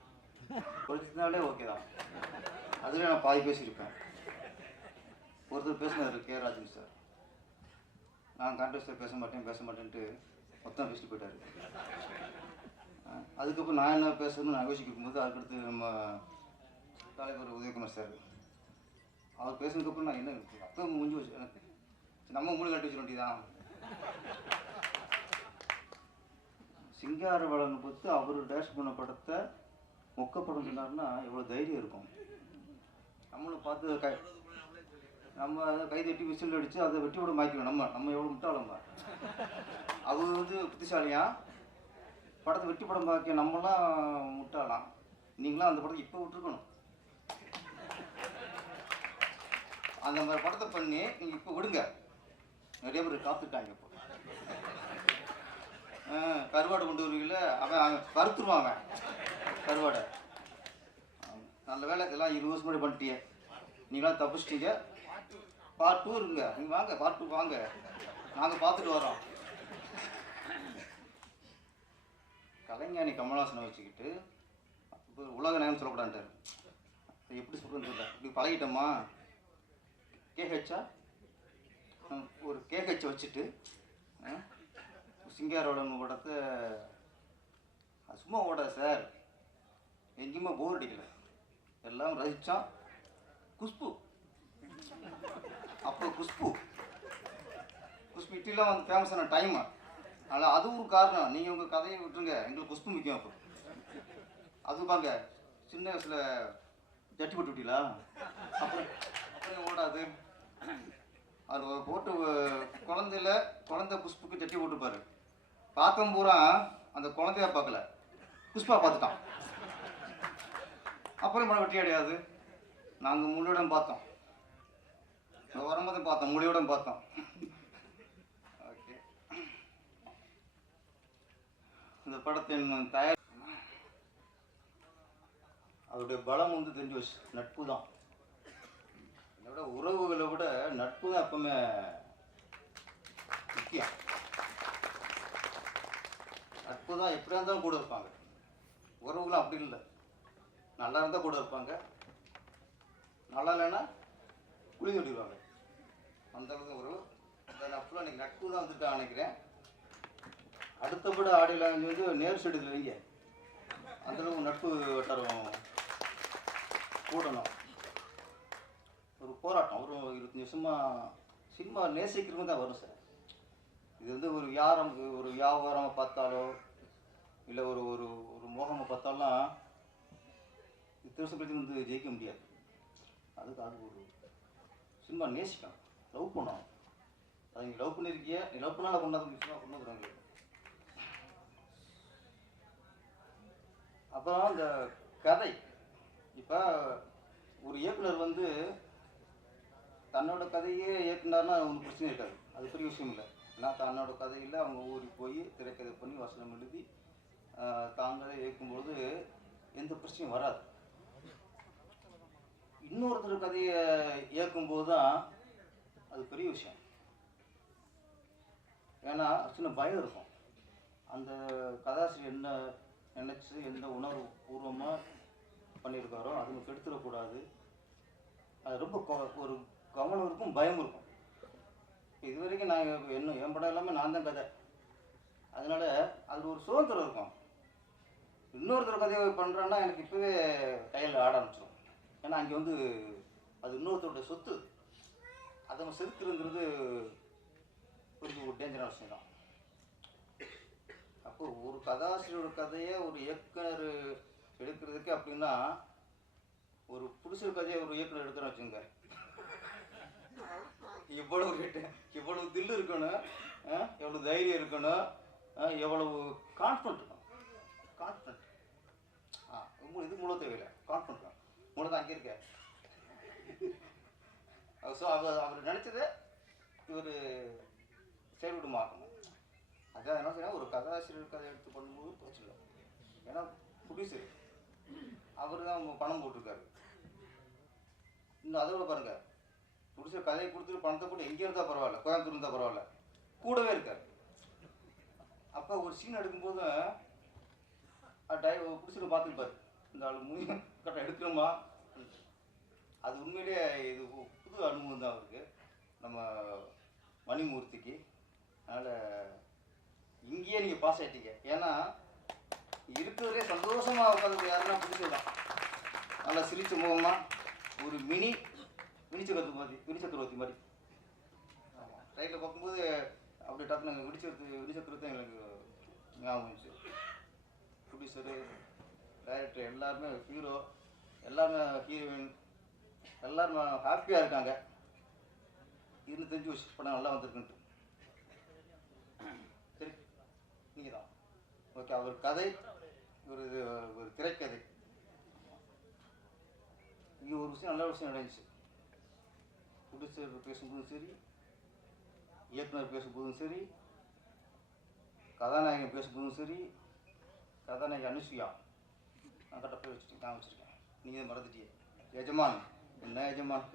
படிச்சதுனாலே ஓகே தான், அதுவே நான் பாதி பேசியிருப்பேன். ஒருத்தர் பேசினார், கே ராஜன் சார், நான் கான்ட்ராக்டர் பேச மாட்டேன்ட்டு மொத்தம் பேசிட்டு போயிட்டார். அதுக்கப்புறம் நான் என்ன பேசணும்னு நான் யோசிக்கும் போது அதுக்கடுத்து நம்ம தலைவர் உதயகுமார் சார் அவர் பேசுனதுக்கப்புறம் நான் என்ன அப்போ முடிஞ்சு வச்சு எனக்கு நம்ம மூணு கட்டி வச்சிட வேண்டியதான். சிங்கார வளனை பொறுத்து அவர் டேஷ் பண்ண படத்தை மொக்க படம் சொன்னார்னா எவ்வளோ தைரியம் இருக்கும். நம்மளை பார்த்து நம்ம அதை கை தட்டி விசில் அடித்து அதை வெட்டி விட மாய்க்குவோம். நம்ம எவ்வளோ முட்டாளம்ப. அவர் வந்து புத்திசாலியா படத்தை வெட்டி படம் பார்க்க, நம்மளாம் முட்டாளாம். நீங்களாம் அந்த படத்தை இப்போ விட்டுருக்கணும். அந்த மாதிரி படத்தை பண்ணி நீங்கள் இப்போ விடுங்க, நிறைய பேர் காத்துருக்காங்க. இப்போ கருவாடை கொண்டு வருவீங்கள, அவன் வறுத்துருவான். அவன் கருவாடை நல்ல வேலை இதெல்லாம் 20 வருஷம் முன்னாடி பண்ணிட்டீங்க, நீங்களாம் தப்பிச்சிட்டீங்க. பார்ட் 2 இருங்க, நீங்கள் வாங்க, பார்ட் 2 வாங்க, நாங்கள் பார்த்துட்டு வரோம். கலைஞானி கமல்ஹாசனை வச்சுக்கிட்டு இப்போ உலக நாயகன் சொல்லக்கூடாதுன்ட்டார். எப்படி சொல்கிறேன்னு சொல்கிறேன், இப்படி பழகிட்டோமா. கேஹெச்சா ஒரு கேஹெச்சை வச்சுட்டு சிங்காரோட படத்தை அது சும்மா ஓடாது சார், எங்கேயுமே போர் அடிக்கல, எல்லாம் ரசித்தான். குஷ்பு அப்போ குஷ்பு இட்லிலாம் வந்து ஃபேமஸான டைமு, அதனால் அது ஒரு காரணம். நீங்கள் உங்கள் கதையை விட்டுருங்க, எங்களுக்கு குஷ்பு முக்கியம். அப்போ அது பாங்க சின்ன வயசில் ஜட்டி போட்டு விட்டீங்களா, அப்புறம் ஓடாது. அது போட்டு குழந்தை குஷ்புக்கு ஜட்டி போட்டுப்பாரு. பார்த்தவன் பூரா அந்த குழந்தைய பார்க்கல, குஷ்பா பார்த்துட்டான். அப்புறம் படம் வெட்டி அடையாது. நாங்கள் முள்ளியோட பார்த்தோம், வரும்போது பார்த்தோம், முடியோட பார்த்தோம். ஓகே, இந்த படத்தின் தயார் அவருடைய பலம் வந்து தெரிஞ்சு வச்சு நட்பு தான். இதோட உறவுகளை விட நட்பு தான் எப்பவுமே முக்கியம். நட்பு தான் எப்படியா இருந்தாலும் கூட இருப்பாங்க. உறவுகளும் அப்படி இல்லை, நல்லா இருந்தால் கூட இருப்பாங்க, நல்லா இல்லைன்னா குழி கட்டிடுவாங்க. அந்த அளவுக்கு உறவு. அந்த நட்புல இன்னைக்கு நட்பு தான் வந்துட்டு நினைக்கிறேன். அடுத்தபடி ஆடியோ லாங்குவேஜ் வந்து நேர் ஷெடியூல் வைங்க, அந்தளவுக்கு நட்பு வட்டாரம் கூடணும். ஒரு போராட்டம், ஒரு 25 வருஷமாக சினிமா நேசிக்கிறவங்க தான் வரும் சார். இது வந்து ஒரு ஒரு வியாபாரமாக பார்த்தாலோ இல்லை ஒரு ஒரு ஒரு மோகமாக பார்த்தாலும் இத்தனை வருஷம் கழிச்சு வந்து ஜெயிக்க முடியாது. அது ஒரு சினிமா நேசிக்கணும், லவ் பண்ணணும். அது நீங்கள் லவ் பண்ணியிருக்கிய, நீ லவ் பண்ணால் கொண்டாந்து சினிமா கொண்டு வந்துடுறாங்க. அப்புறம் இந்த கதை, இப்போ ஒரு இயக்குனர் வந்து தன்னோட கதையே இயக்குனார்னா ஒன்றும் பிரச்சனை இருக்காது, அது பெரிய விஷயம் இல்லை. ஏன்னா தன்னோட கதையில் அவங்க ஊருக்கு போய் திரைக்கதை பண்ணி வசனம் எழுதி தாங்களே இயக்கும்போது எந்த பிரச்சனையும் வராது. இன்னொருத்தர் கதையை இயக்கும்போது தான் அது பெரிய விஷயம். ஏன்னா சின்ன பயம் இருக்கும், அந்த கதாசிரியர் என்ன நினச்சி எந்த உணர்வு பூர்வமாக பண்ணியிருக்காரோ அது கெடுத்துடக்கூடாது. அது ரொம்ப ஒரு கவனம் இருக்கும், பயம் இருக்கும். இது வரைக்கும் நான் என் படம் எல்லாமே நான் தான் கதை, அதனால் அதில் ஒரு சுதந்திரம் இருக்கும். இன்னொருத்தர் கதையை பண்ணுறேன்னா எனக்கு இப்போவே கையில் ஆட ஆரம்பிச்சிடும். ஏன்னா அங்கே வந்து அது இன்னொருத்தருடைய சொத்து, அதை நம்ம செலுத்துறதுங்கிறது ஒரு டேஞ்சரான விஷயம் தான். அப்போ ஒரு கதாசிரியரோட கதையை ஒரு இயக்குனர் எடுக்கிறதுக்கு அப்படின்னா, ஒரு புருஷர் கதையை ஒரு இயக்குனர் எடுக்கிறோன்னு வச்சுங்க, எவ்வளவு தில்லு இருக்கணும், எவ்வளோ தைரியம் இருக்கணும், எவ்வளவு கான்ஃபிடன்ட் இருக்கணும். கான்ஃபிடன்ட் இது மூலம் தேவையில்லை, கான்ஃபிடன்ட் மூலம் தான் அங்கே இருக்க. ஸோ அவர் நினச்சதை இவர் செயல்படுமா ஆக்கணும். அதான் என்ன செய்யணும், ஒரு கதாசிரியர் கதை எடுத்து பண்ணும்போது பிரச்சனை இல்லை. ஏன்னா ப்ரொடியூசர் அவர் தான் பணம் போட்டிருக்காரு. இன்னும் அதோட பாருங்கள், ப்ரொடியூசர் கதையை கொடுத்துட்டு பணத்தை போட்டு எங்கே இருந்தால் பரவாயில்ல, கோயம்புத்தூர் இருந்தால் பரவாயில்ல, கூடவே இருக்கார். அப்போ ஒரு சீன் எடுக்கும்போது ப்ரொடியூசரை பார்த்துருப்பார், இந்த ஆள் மூவி கரெக்டாக எடுக்கணுமா. அது உண்மையிலே இது புது அனுபவம் தான் அவருக்கு, நம்ம மணிமூர்த்திக்கு. அதனால் இங்கேயே நீங்கள் பாஸ் ஆகிட்டீங்க. ஏன்னா இருக்கிறதே சந்தோஷமாக உட்காந்து யாருன்னா ப்ரொடியூசர் தான். நல்லா சிரிச்ச முகமாக ஒரு மினி சக்கரவர்த்தி மாதிரி. ஆமாம், ரைட்டில் பார்க்கும்போது அப்படியே டக்குனு வினிச்சக்கரவர்த்தி எங்களுக்கு ஞாபகம் இருந்துச்சு. ப்ரொடியூசரு, டைரக்டர் எல்லாருமே, ஹீரோ எல்லாருமே, ஹீரோயின் எல்லாருமே ஹாப்பியாக இருக்காங்க. இருந்து தெரிஞ்சு வச்சு படம் நல்லா வந்திருக்குன்ட்டு. சரி, நீங்கள் தான் ஓகே. அவர் கதை ஒரு திரைக்கதை. இங்கே ஒரு விஷயம் நல்ல விஷயம் நடந்துச்சு. ப்ரொடியூசர் பேசும்போதும் சரி, இயக்குனர் பேசும்போதும் சரி, கதாநாயகன் பேசும்போதும் சரி, கதாநாயகி அனுசுயா நான் கரெக்டாக போய் வச்சுட்டு நான் வச்சுருக்கேன், நீங்கள் இதை மறந்துட்டியே. எஜமான் என்ன எஜமான்?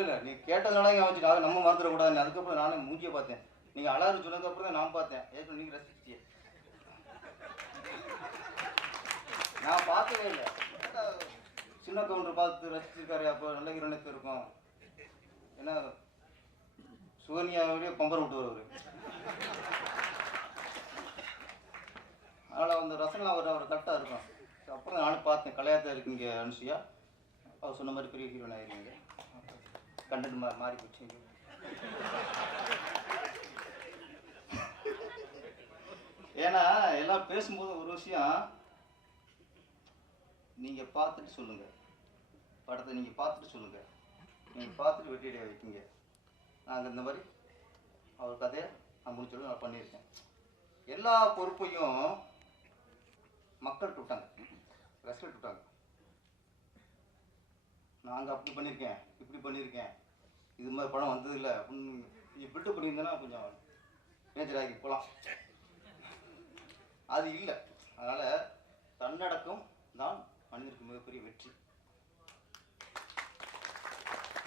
இல்லை நீ கேட்டதுனால இங்கே வச்சுட்டு அதை நம்ம மறந்துடக்கூடாது. அதுக்கப்புறம் நானே மூஞ்சியை பார்த்தேன், நீங்கள் அலாறு சொன்னதுக்கப்புறம் தான் நான் பார்த்தேன். ஏற்கனவே நீங்கள் ரசிச்சிட்டியே, நான் பார்த்ததே இல்லை. சின்ன கவுண்டர் பார்த்து ரசிச்சிருக்காரு, அப்போ நல்ல ஹீரோனுக்கு இருக்கும். ஏன்னா சுகன்யாவிலே பம்பரம் விட்டு வருவார். அதனால் அந்த ரசனை அவர் கரெக்டாக இருக்கும். அப்புறம் நானும் பார்த்தேன், கலையாத்தான் இருக்குங்க அனுஷியா, அவர் சொன்ன மாதிரி பெரிய ஹீரோயின் ஆயிருங்க. கண்டென்ட் மாறி போச்சு. ஏன்னா எல்லாம் பேசும்போது ஒரு விஷயம் நீங்கள் பார்த்துட்டு சொல்லுங்கள், படத்தை நீங்கள் பார்த்துட்டு சொல்லுங்கள், நீங்கள் பார்த்துட்டு வெட்டியடியாக வைக்கிங்க. நாங்கள் இந்த மாதிரி அவர் கதையை நான் முடிச்சோட நான் பண்ணியிருக்கேன். எல்லா பொறுப்பையும் மக்கள்கிட்ட விட்டாங்க, ரெஸ்பெக்ட் விட்டாங்க. நாங்கள் அப்படி பண்ணியிருக்கேன், இப்படி பண்ணியிருக்கேன், இது மாதிரி படம் வந்ததில்லை அப்படின்னு நீங்கள் பில்டப் பண்ணியிருந்தேன்னா கொஞ்சம் மேஜராகி போகலாம். அது இல்லை. அதனால் தன்னடக்கம் தான் மனிதனுக்கு மிகப்பெரிய வெற்றி.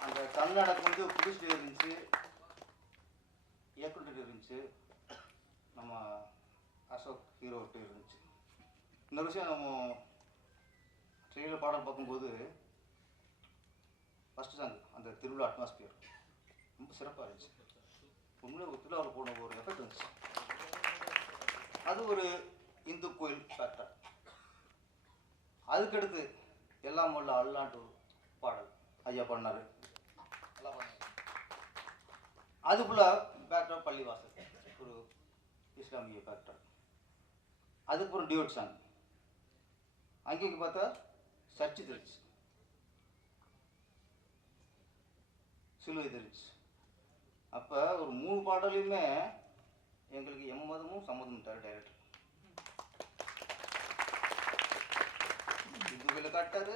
அந்த தன்னடக்கம் வந்து புதுசில் இருந்துச்சு, இயக்குனர் இருந்துச்சு, நம்ம அசோக் ஹீரோக்கிட்ட இருந்துச்சு. இந்த விஷயம் நம்ம ட்ரெயிலர் பாடல் பார்க்கும்போது ஃபஸ்ட்டு சாங் அந்த திருவிழா அட்மாஸ்பியர் ரொம்ப சிறப்பாக இருந்துச்சு. உண்மையிலே ஒரு திருவிழாவில் போன ஒரு எஃபெக்ட் இருந்துச்சு. அது ஒரு இந்து கோயில் ஃபேக்டர். அதுக்கடுத்து எல்லாம் உள்ள அல்லாண்டு பாடல் ஐயா பண்ணார், எல்லாம் பண்ணார். அதுக்குள்ள பேக்ட்ராப் பள்ளிவாசல், ஒரு இஸ்லாமிய பேக்ட்ராப். அதுக்கப்புறம் டியூட் சாங். அங்கேயும் பார்த்தா சர்ச்சு தெரிச்சு, சிலுவை தெரிச்சு. அப்போ ஒரு 3 பாடலையுமே எங்களுக்கு எம்மதமும் சம்மதம் தர டைரக்டர். இந்துக்களை காட்டாரு,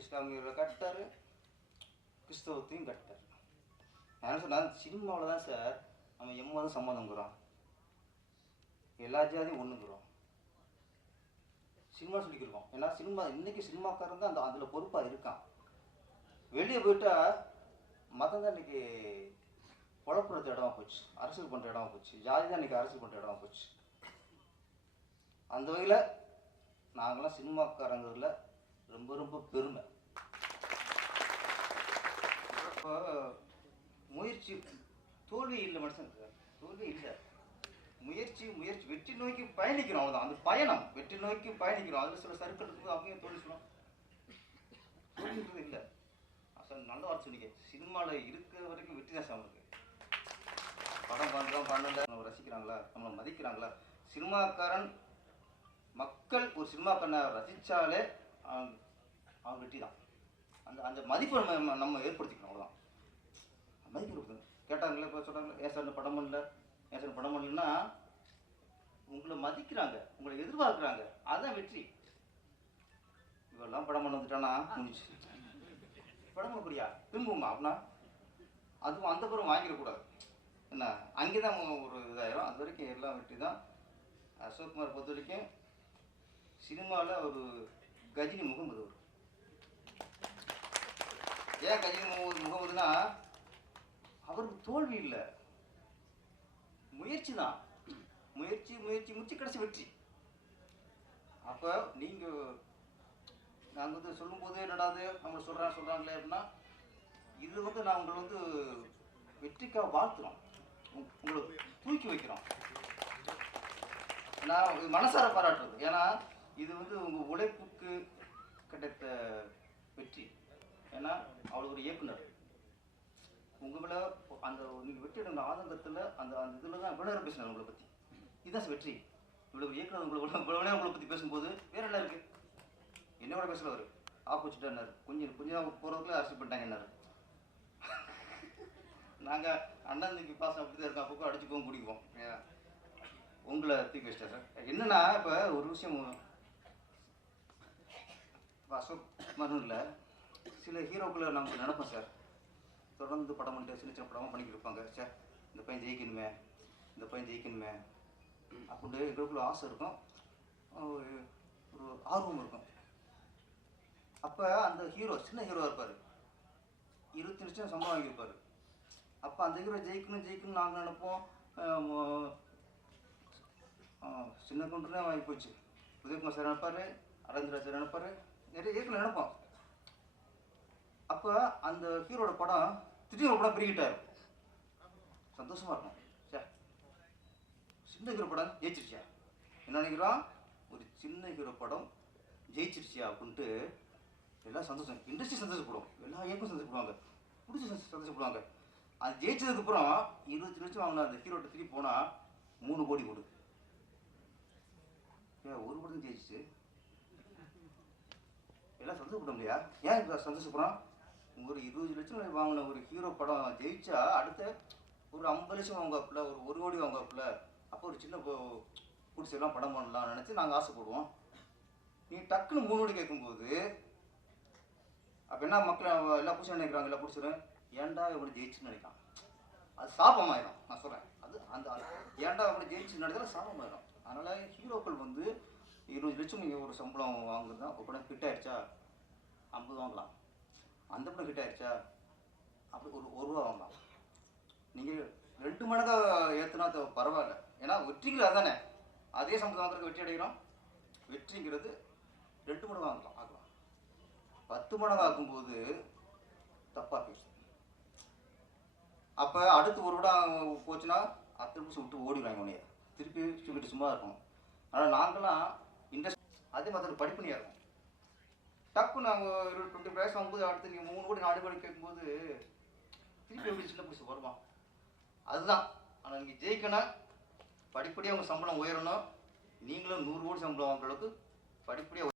இஸ்லாமியர்களை காட்டாரு, கிறிஸ்தவத்தையும் காட்டாரு. நான் சொன்னேன், சினிமாவில் தான் சார் நம்ம எம்மதம் சம்மதங்கிறோம், எல்லா ஜாதியும் ஒன்றுங்கிறோம், சினிமா சொல்லிக்கிருக்கோம். ஏன்னா சினிமா இன்றைக்கி சினிமாக்காரன் தான் அதில் பொறுப்பாக இருக்கான். வெளியே போயிட்டால் மதம் தான் இன்றைக்கி குழப்புறது இடமா போச்சு, அரசியல் பண்ணுற இடமா போச்சு, ஜாதி தான் இன்றைக்கி அரசியல் பண்ணுற இடமா போச்சு. அந்த வகையில் நாங்களாம் சினிமாக்காரங்களில் ரொம்ப ரொம்ப பெருமை. இப்போ முயற்சி தோல்வி இல்லை மனுஷனுக்கு, தோல்வி இல்லை. முயற்சி வெற்றி நோக்கி பயணிக்கிறோம், அவ்வளோதான். அந்த பயணம் வெற்றி நோக்கி பயணிக்கிறோம். அதில் சில சர்க்கிள் இருக்குது, அவங்க தோல்வி சொல்லணும், தோல்வின்றது இல்லை. சார் நல்ல வார்த்தை சொன்னீங்க. சினிமாவில் இருக்கிற வரைக்கும் வெற்றி தான் சார் இருக்கு. படம் பண்ணுறோம் பண்ணல, நம்ம ரசிக்கிறாங்களா, நம்மளை மதிக்கிறாங்களா? சினிமாக்காரன் மக்கள் ஒரு சினிமாக்காரனை ரசித்தாலே அவன் வெற்றி தான். அந்த மதிப்பை நம்ம ஏற்படுத்திக்கணும், அவ்வளோதான். மதிப்பு இருக்குது. கேட்டாங்களே இப்போ சொல்கிறாங்களே, ஏன் சார் இந்த படம் பண்ணல, ஏன் சார் படம் பண்ணலன்னா உங்களை மதிக்கிறாங்க, உங்களை எதிர்பார்க்குறாங்க, அதுதான் வெற்றி. இவெல்லாம் படம் பண்ண வந்துட்டானா முடிஞ்சு, படம் பண்ணக்கூடியா திரும்புமா அப்படின்னா அதுவும் அந்த புறம் வாங்கிடக்கூடாது. என்ன அங்கே தான் ஒரு இதாயிரும். அது வரைக்கும் எல்லாம் வெற்றி தான். அசோக்குமார் பொறுத்த வரைக்கும் சினிமாவில் ஒரு கஜினி முகமது வரும். ஏன் கஜினி முகமதுனா அவருக்கு தோல்வி இல்லை, முயற்சி தான். முயற்சி கடைசி வெற்றி. அப்போ நீங்கள் நாங்கள் வந்து சொல்லும்போது என்னடாது நம்மளை சொல்கிறாங்களே அப்படின்னா, இது வந்து நான் உங்களை வந்து வெற்றிக்காக வாழ்த்துறோம், உங்களை தூக்கி வைக்கிறோம். நான் மனசார பாராட்டுறது. ஏன்னா இது வந்து உங்கள் உழைப்புக்கு கிடைத்த வெற்றி. ஏன்னா அவ்வளோ ஒரு இயக்குனர் உங்களை அந்த நீங்கள் வெற்றி அடைந்த ஆதங்கத்தில் அந்த இதில் தான் இவ்வளோ நேரம் பேசினார் உங்களை பற்றி. இதுதான் வெற்றி. இவ்வளோ இயக்குனர் உங்களை பற்றி பேசும்போது வேறு என்ன இருக்குது, என்னோட பேசல அவர் ஆப்போசிட்டாக கொஞ்சம் போகிறதுக்குள்ள அரசியல் பண்ணிட்டாங்க என்னாரு. நாங்கள் அண்ணன் தம்பி பாசம் அப்படி தான் இருக்கோம், அப்பப்போ அடிச்சுக்குவோம் குடிக்குவோம். உங்களை தூக்கி வச்சிட்டேன் சார். என்னன்னா இப்போ ஒரு விஷயம் அசோக் மருந்தும் இல்லை, சில ஹீரோக்களை நாங்கள் நினைப்போம் சார், தொடர்ந்து படம் பண்ணிட்டு சின்ன படமாக பண்ணிக்கிட்டு இருப்பாங்க. சார் இந்த பையன் ஜெயிக்கணுமே, இந்த பையன் ஜெயிக்கணுமே அப்படின்ட்டு எங்களுக்குள்ள ஆசை இருக்கும், ஒரு ஆர்வம் இருக்கும். அப்போ அந்த ஹீரோ சின்ன ஹீரோவாக இருப்பார், 20 லட்சம் சம்பளம் வாங்கியிருப்பார். அப்போ அந்த ஹீரோ ஜெயிக்கணும்னு நாங்கள் நினைப்போம். சின்ன கவுண்டர்னே வாங்கி போச்சு. உதயகுமார் சார் நினைப்பார், அரவிந்த்ராஜ் சார் நினைப்பார், நிறைய இயக்குனர் நினைப்போம். அப்போ அந்த ஹீரோட படம் திடீர்னு ஒரு படம் பெருகிட்டார். சந்தோஷமாக இருக்கும். சே சின்ன ஹீரோ படம் ஜெயிச்சிருச்சியா, என்ன நினைக்கிறோம், ஒரு சின்ன ஹீரோ படம் ஜெயிச்சிருச்சியா அப்படின்ட்டு எல்லாம் சந்தோஷம், இண்டஸ்ட்ரி சந்தோஷப்படும், எல்லா இயக்கும் சந்தோஷப்படுவாங்க, பிடிச்சி சந்தோஷப்படுவாங்க. அது ஜெயிச்சதுக்கப்புறம் 20 லட்சம் வாங்கினா அந்த ஹீரோட்ட திருப்பி போனால் 3 கோடி கொடு. ஏன் ஒரு படம் ஜெயிச்சிச்சு, எல்லாம் சந்தோஷப்பட முடியா? ஏன் இப்போ சந்தோஷப்படுறோம்? ஒரு 20 லட்சம் வாங்கின ஒரு ஹீரோ படம் ஜெயிச்சா அடுத்த ஒரு 50 லட்சம் வாங்குவாப்புல, ஒரு 1 கோடி வாங்குவாப்புல, அப்போ ஒரு சின்ன பிடிச்செல்லாம் படம் பண்ணலாம்னு நினச்சி நாங்கள் ஆசைப்படுவோம். நீ டக்குன்னு 3 கோடி கேட்கும்போது அப்போ என்ன மக்கள் எல்லாம் பிடிச்சி நினைக்கிறாங்க, எல்லாம் பிடிச்சிடும், ஏன்டா இவனை ஜெயிச்சுன்னு நினைக்கான், அது சாபமாயிடும். நான் சொல்கிறேன், அது அந்த ஏன்டா இவனை ஜெயிச்சுன்னு நினைச்சாலும் சாபமாயிடும். அதனால் ஹீரோக்கள் வந்து 20 லட்சம் நீங்கள் ஒரு சம்பளம் வாங்குறதா, ஒரு படம் ஹிட் ஆகிடுச்சா 50 வாங்கலாம், அந்த படம் ஹிட் ஆகிடுச்சா அப்படி ஒரு ரூபா வாங்கலாம். நீங்கள் 2 மடங்காக ஏற்றுனா பரவாயில்ல, ஏன்னா வெற்றிங்கிறது அதுதானே. அதே சம்பளம் வாங்குறதுக்கு வெற்றி அடைகிறோம், வெற்றிங்கிறது 2 மடங்கு ஆகலாம். 10 மடங்கு ஆகும்போது தப்பாக பேசும். அப்போ அடுத்து ஒரு விடம் போச்சுன்னா 10 நிமிஷம் விட்டு ஓடிடுவாங்க, உடனே திருப்பி ஸ்டூடெண்ட் சும்மா இருக்கும். ஆனால் நாங்களாம் இன்ட்ரெஸ்ட் அதே மாதிரி படிப்புனியாக இருக்கும். டக்குன்னு நாங்கள் 20 வயசு ஆகும்போது அடுத்து நீங்கள் 3 கோடி 4 கோடி கேட்கும்போது திருப்பி எப்படி சின்ன பிடிச்சி வருமா, அதுதான். ஆனால் நீங்கள் ஜெயிக்கணும், படிப்படியாக உங்கள் சம்பளம் உயரணும், நீங்களும் 100 கோடி சம்பளம் வாங்குற அளவுக்கு படிப்படியாக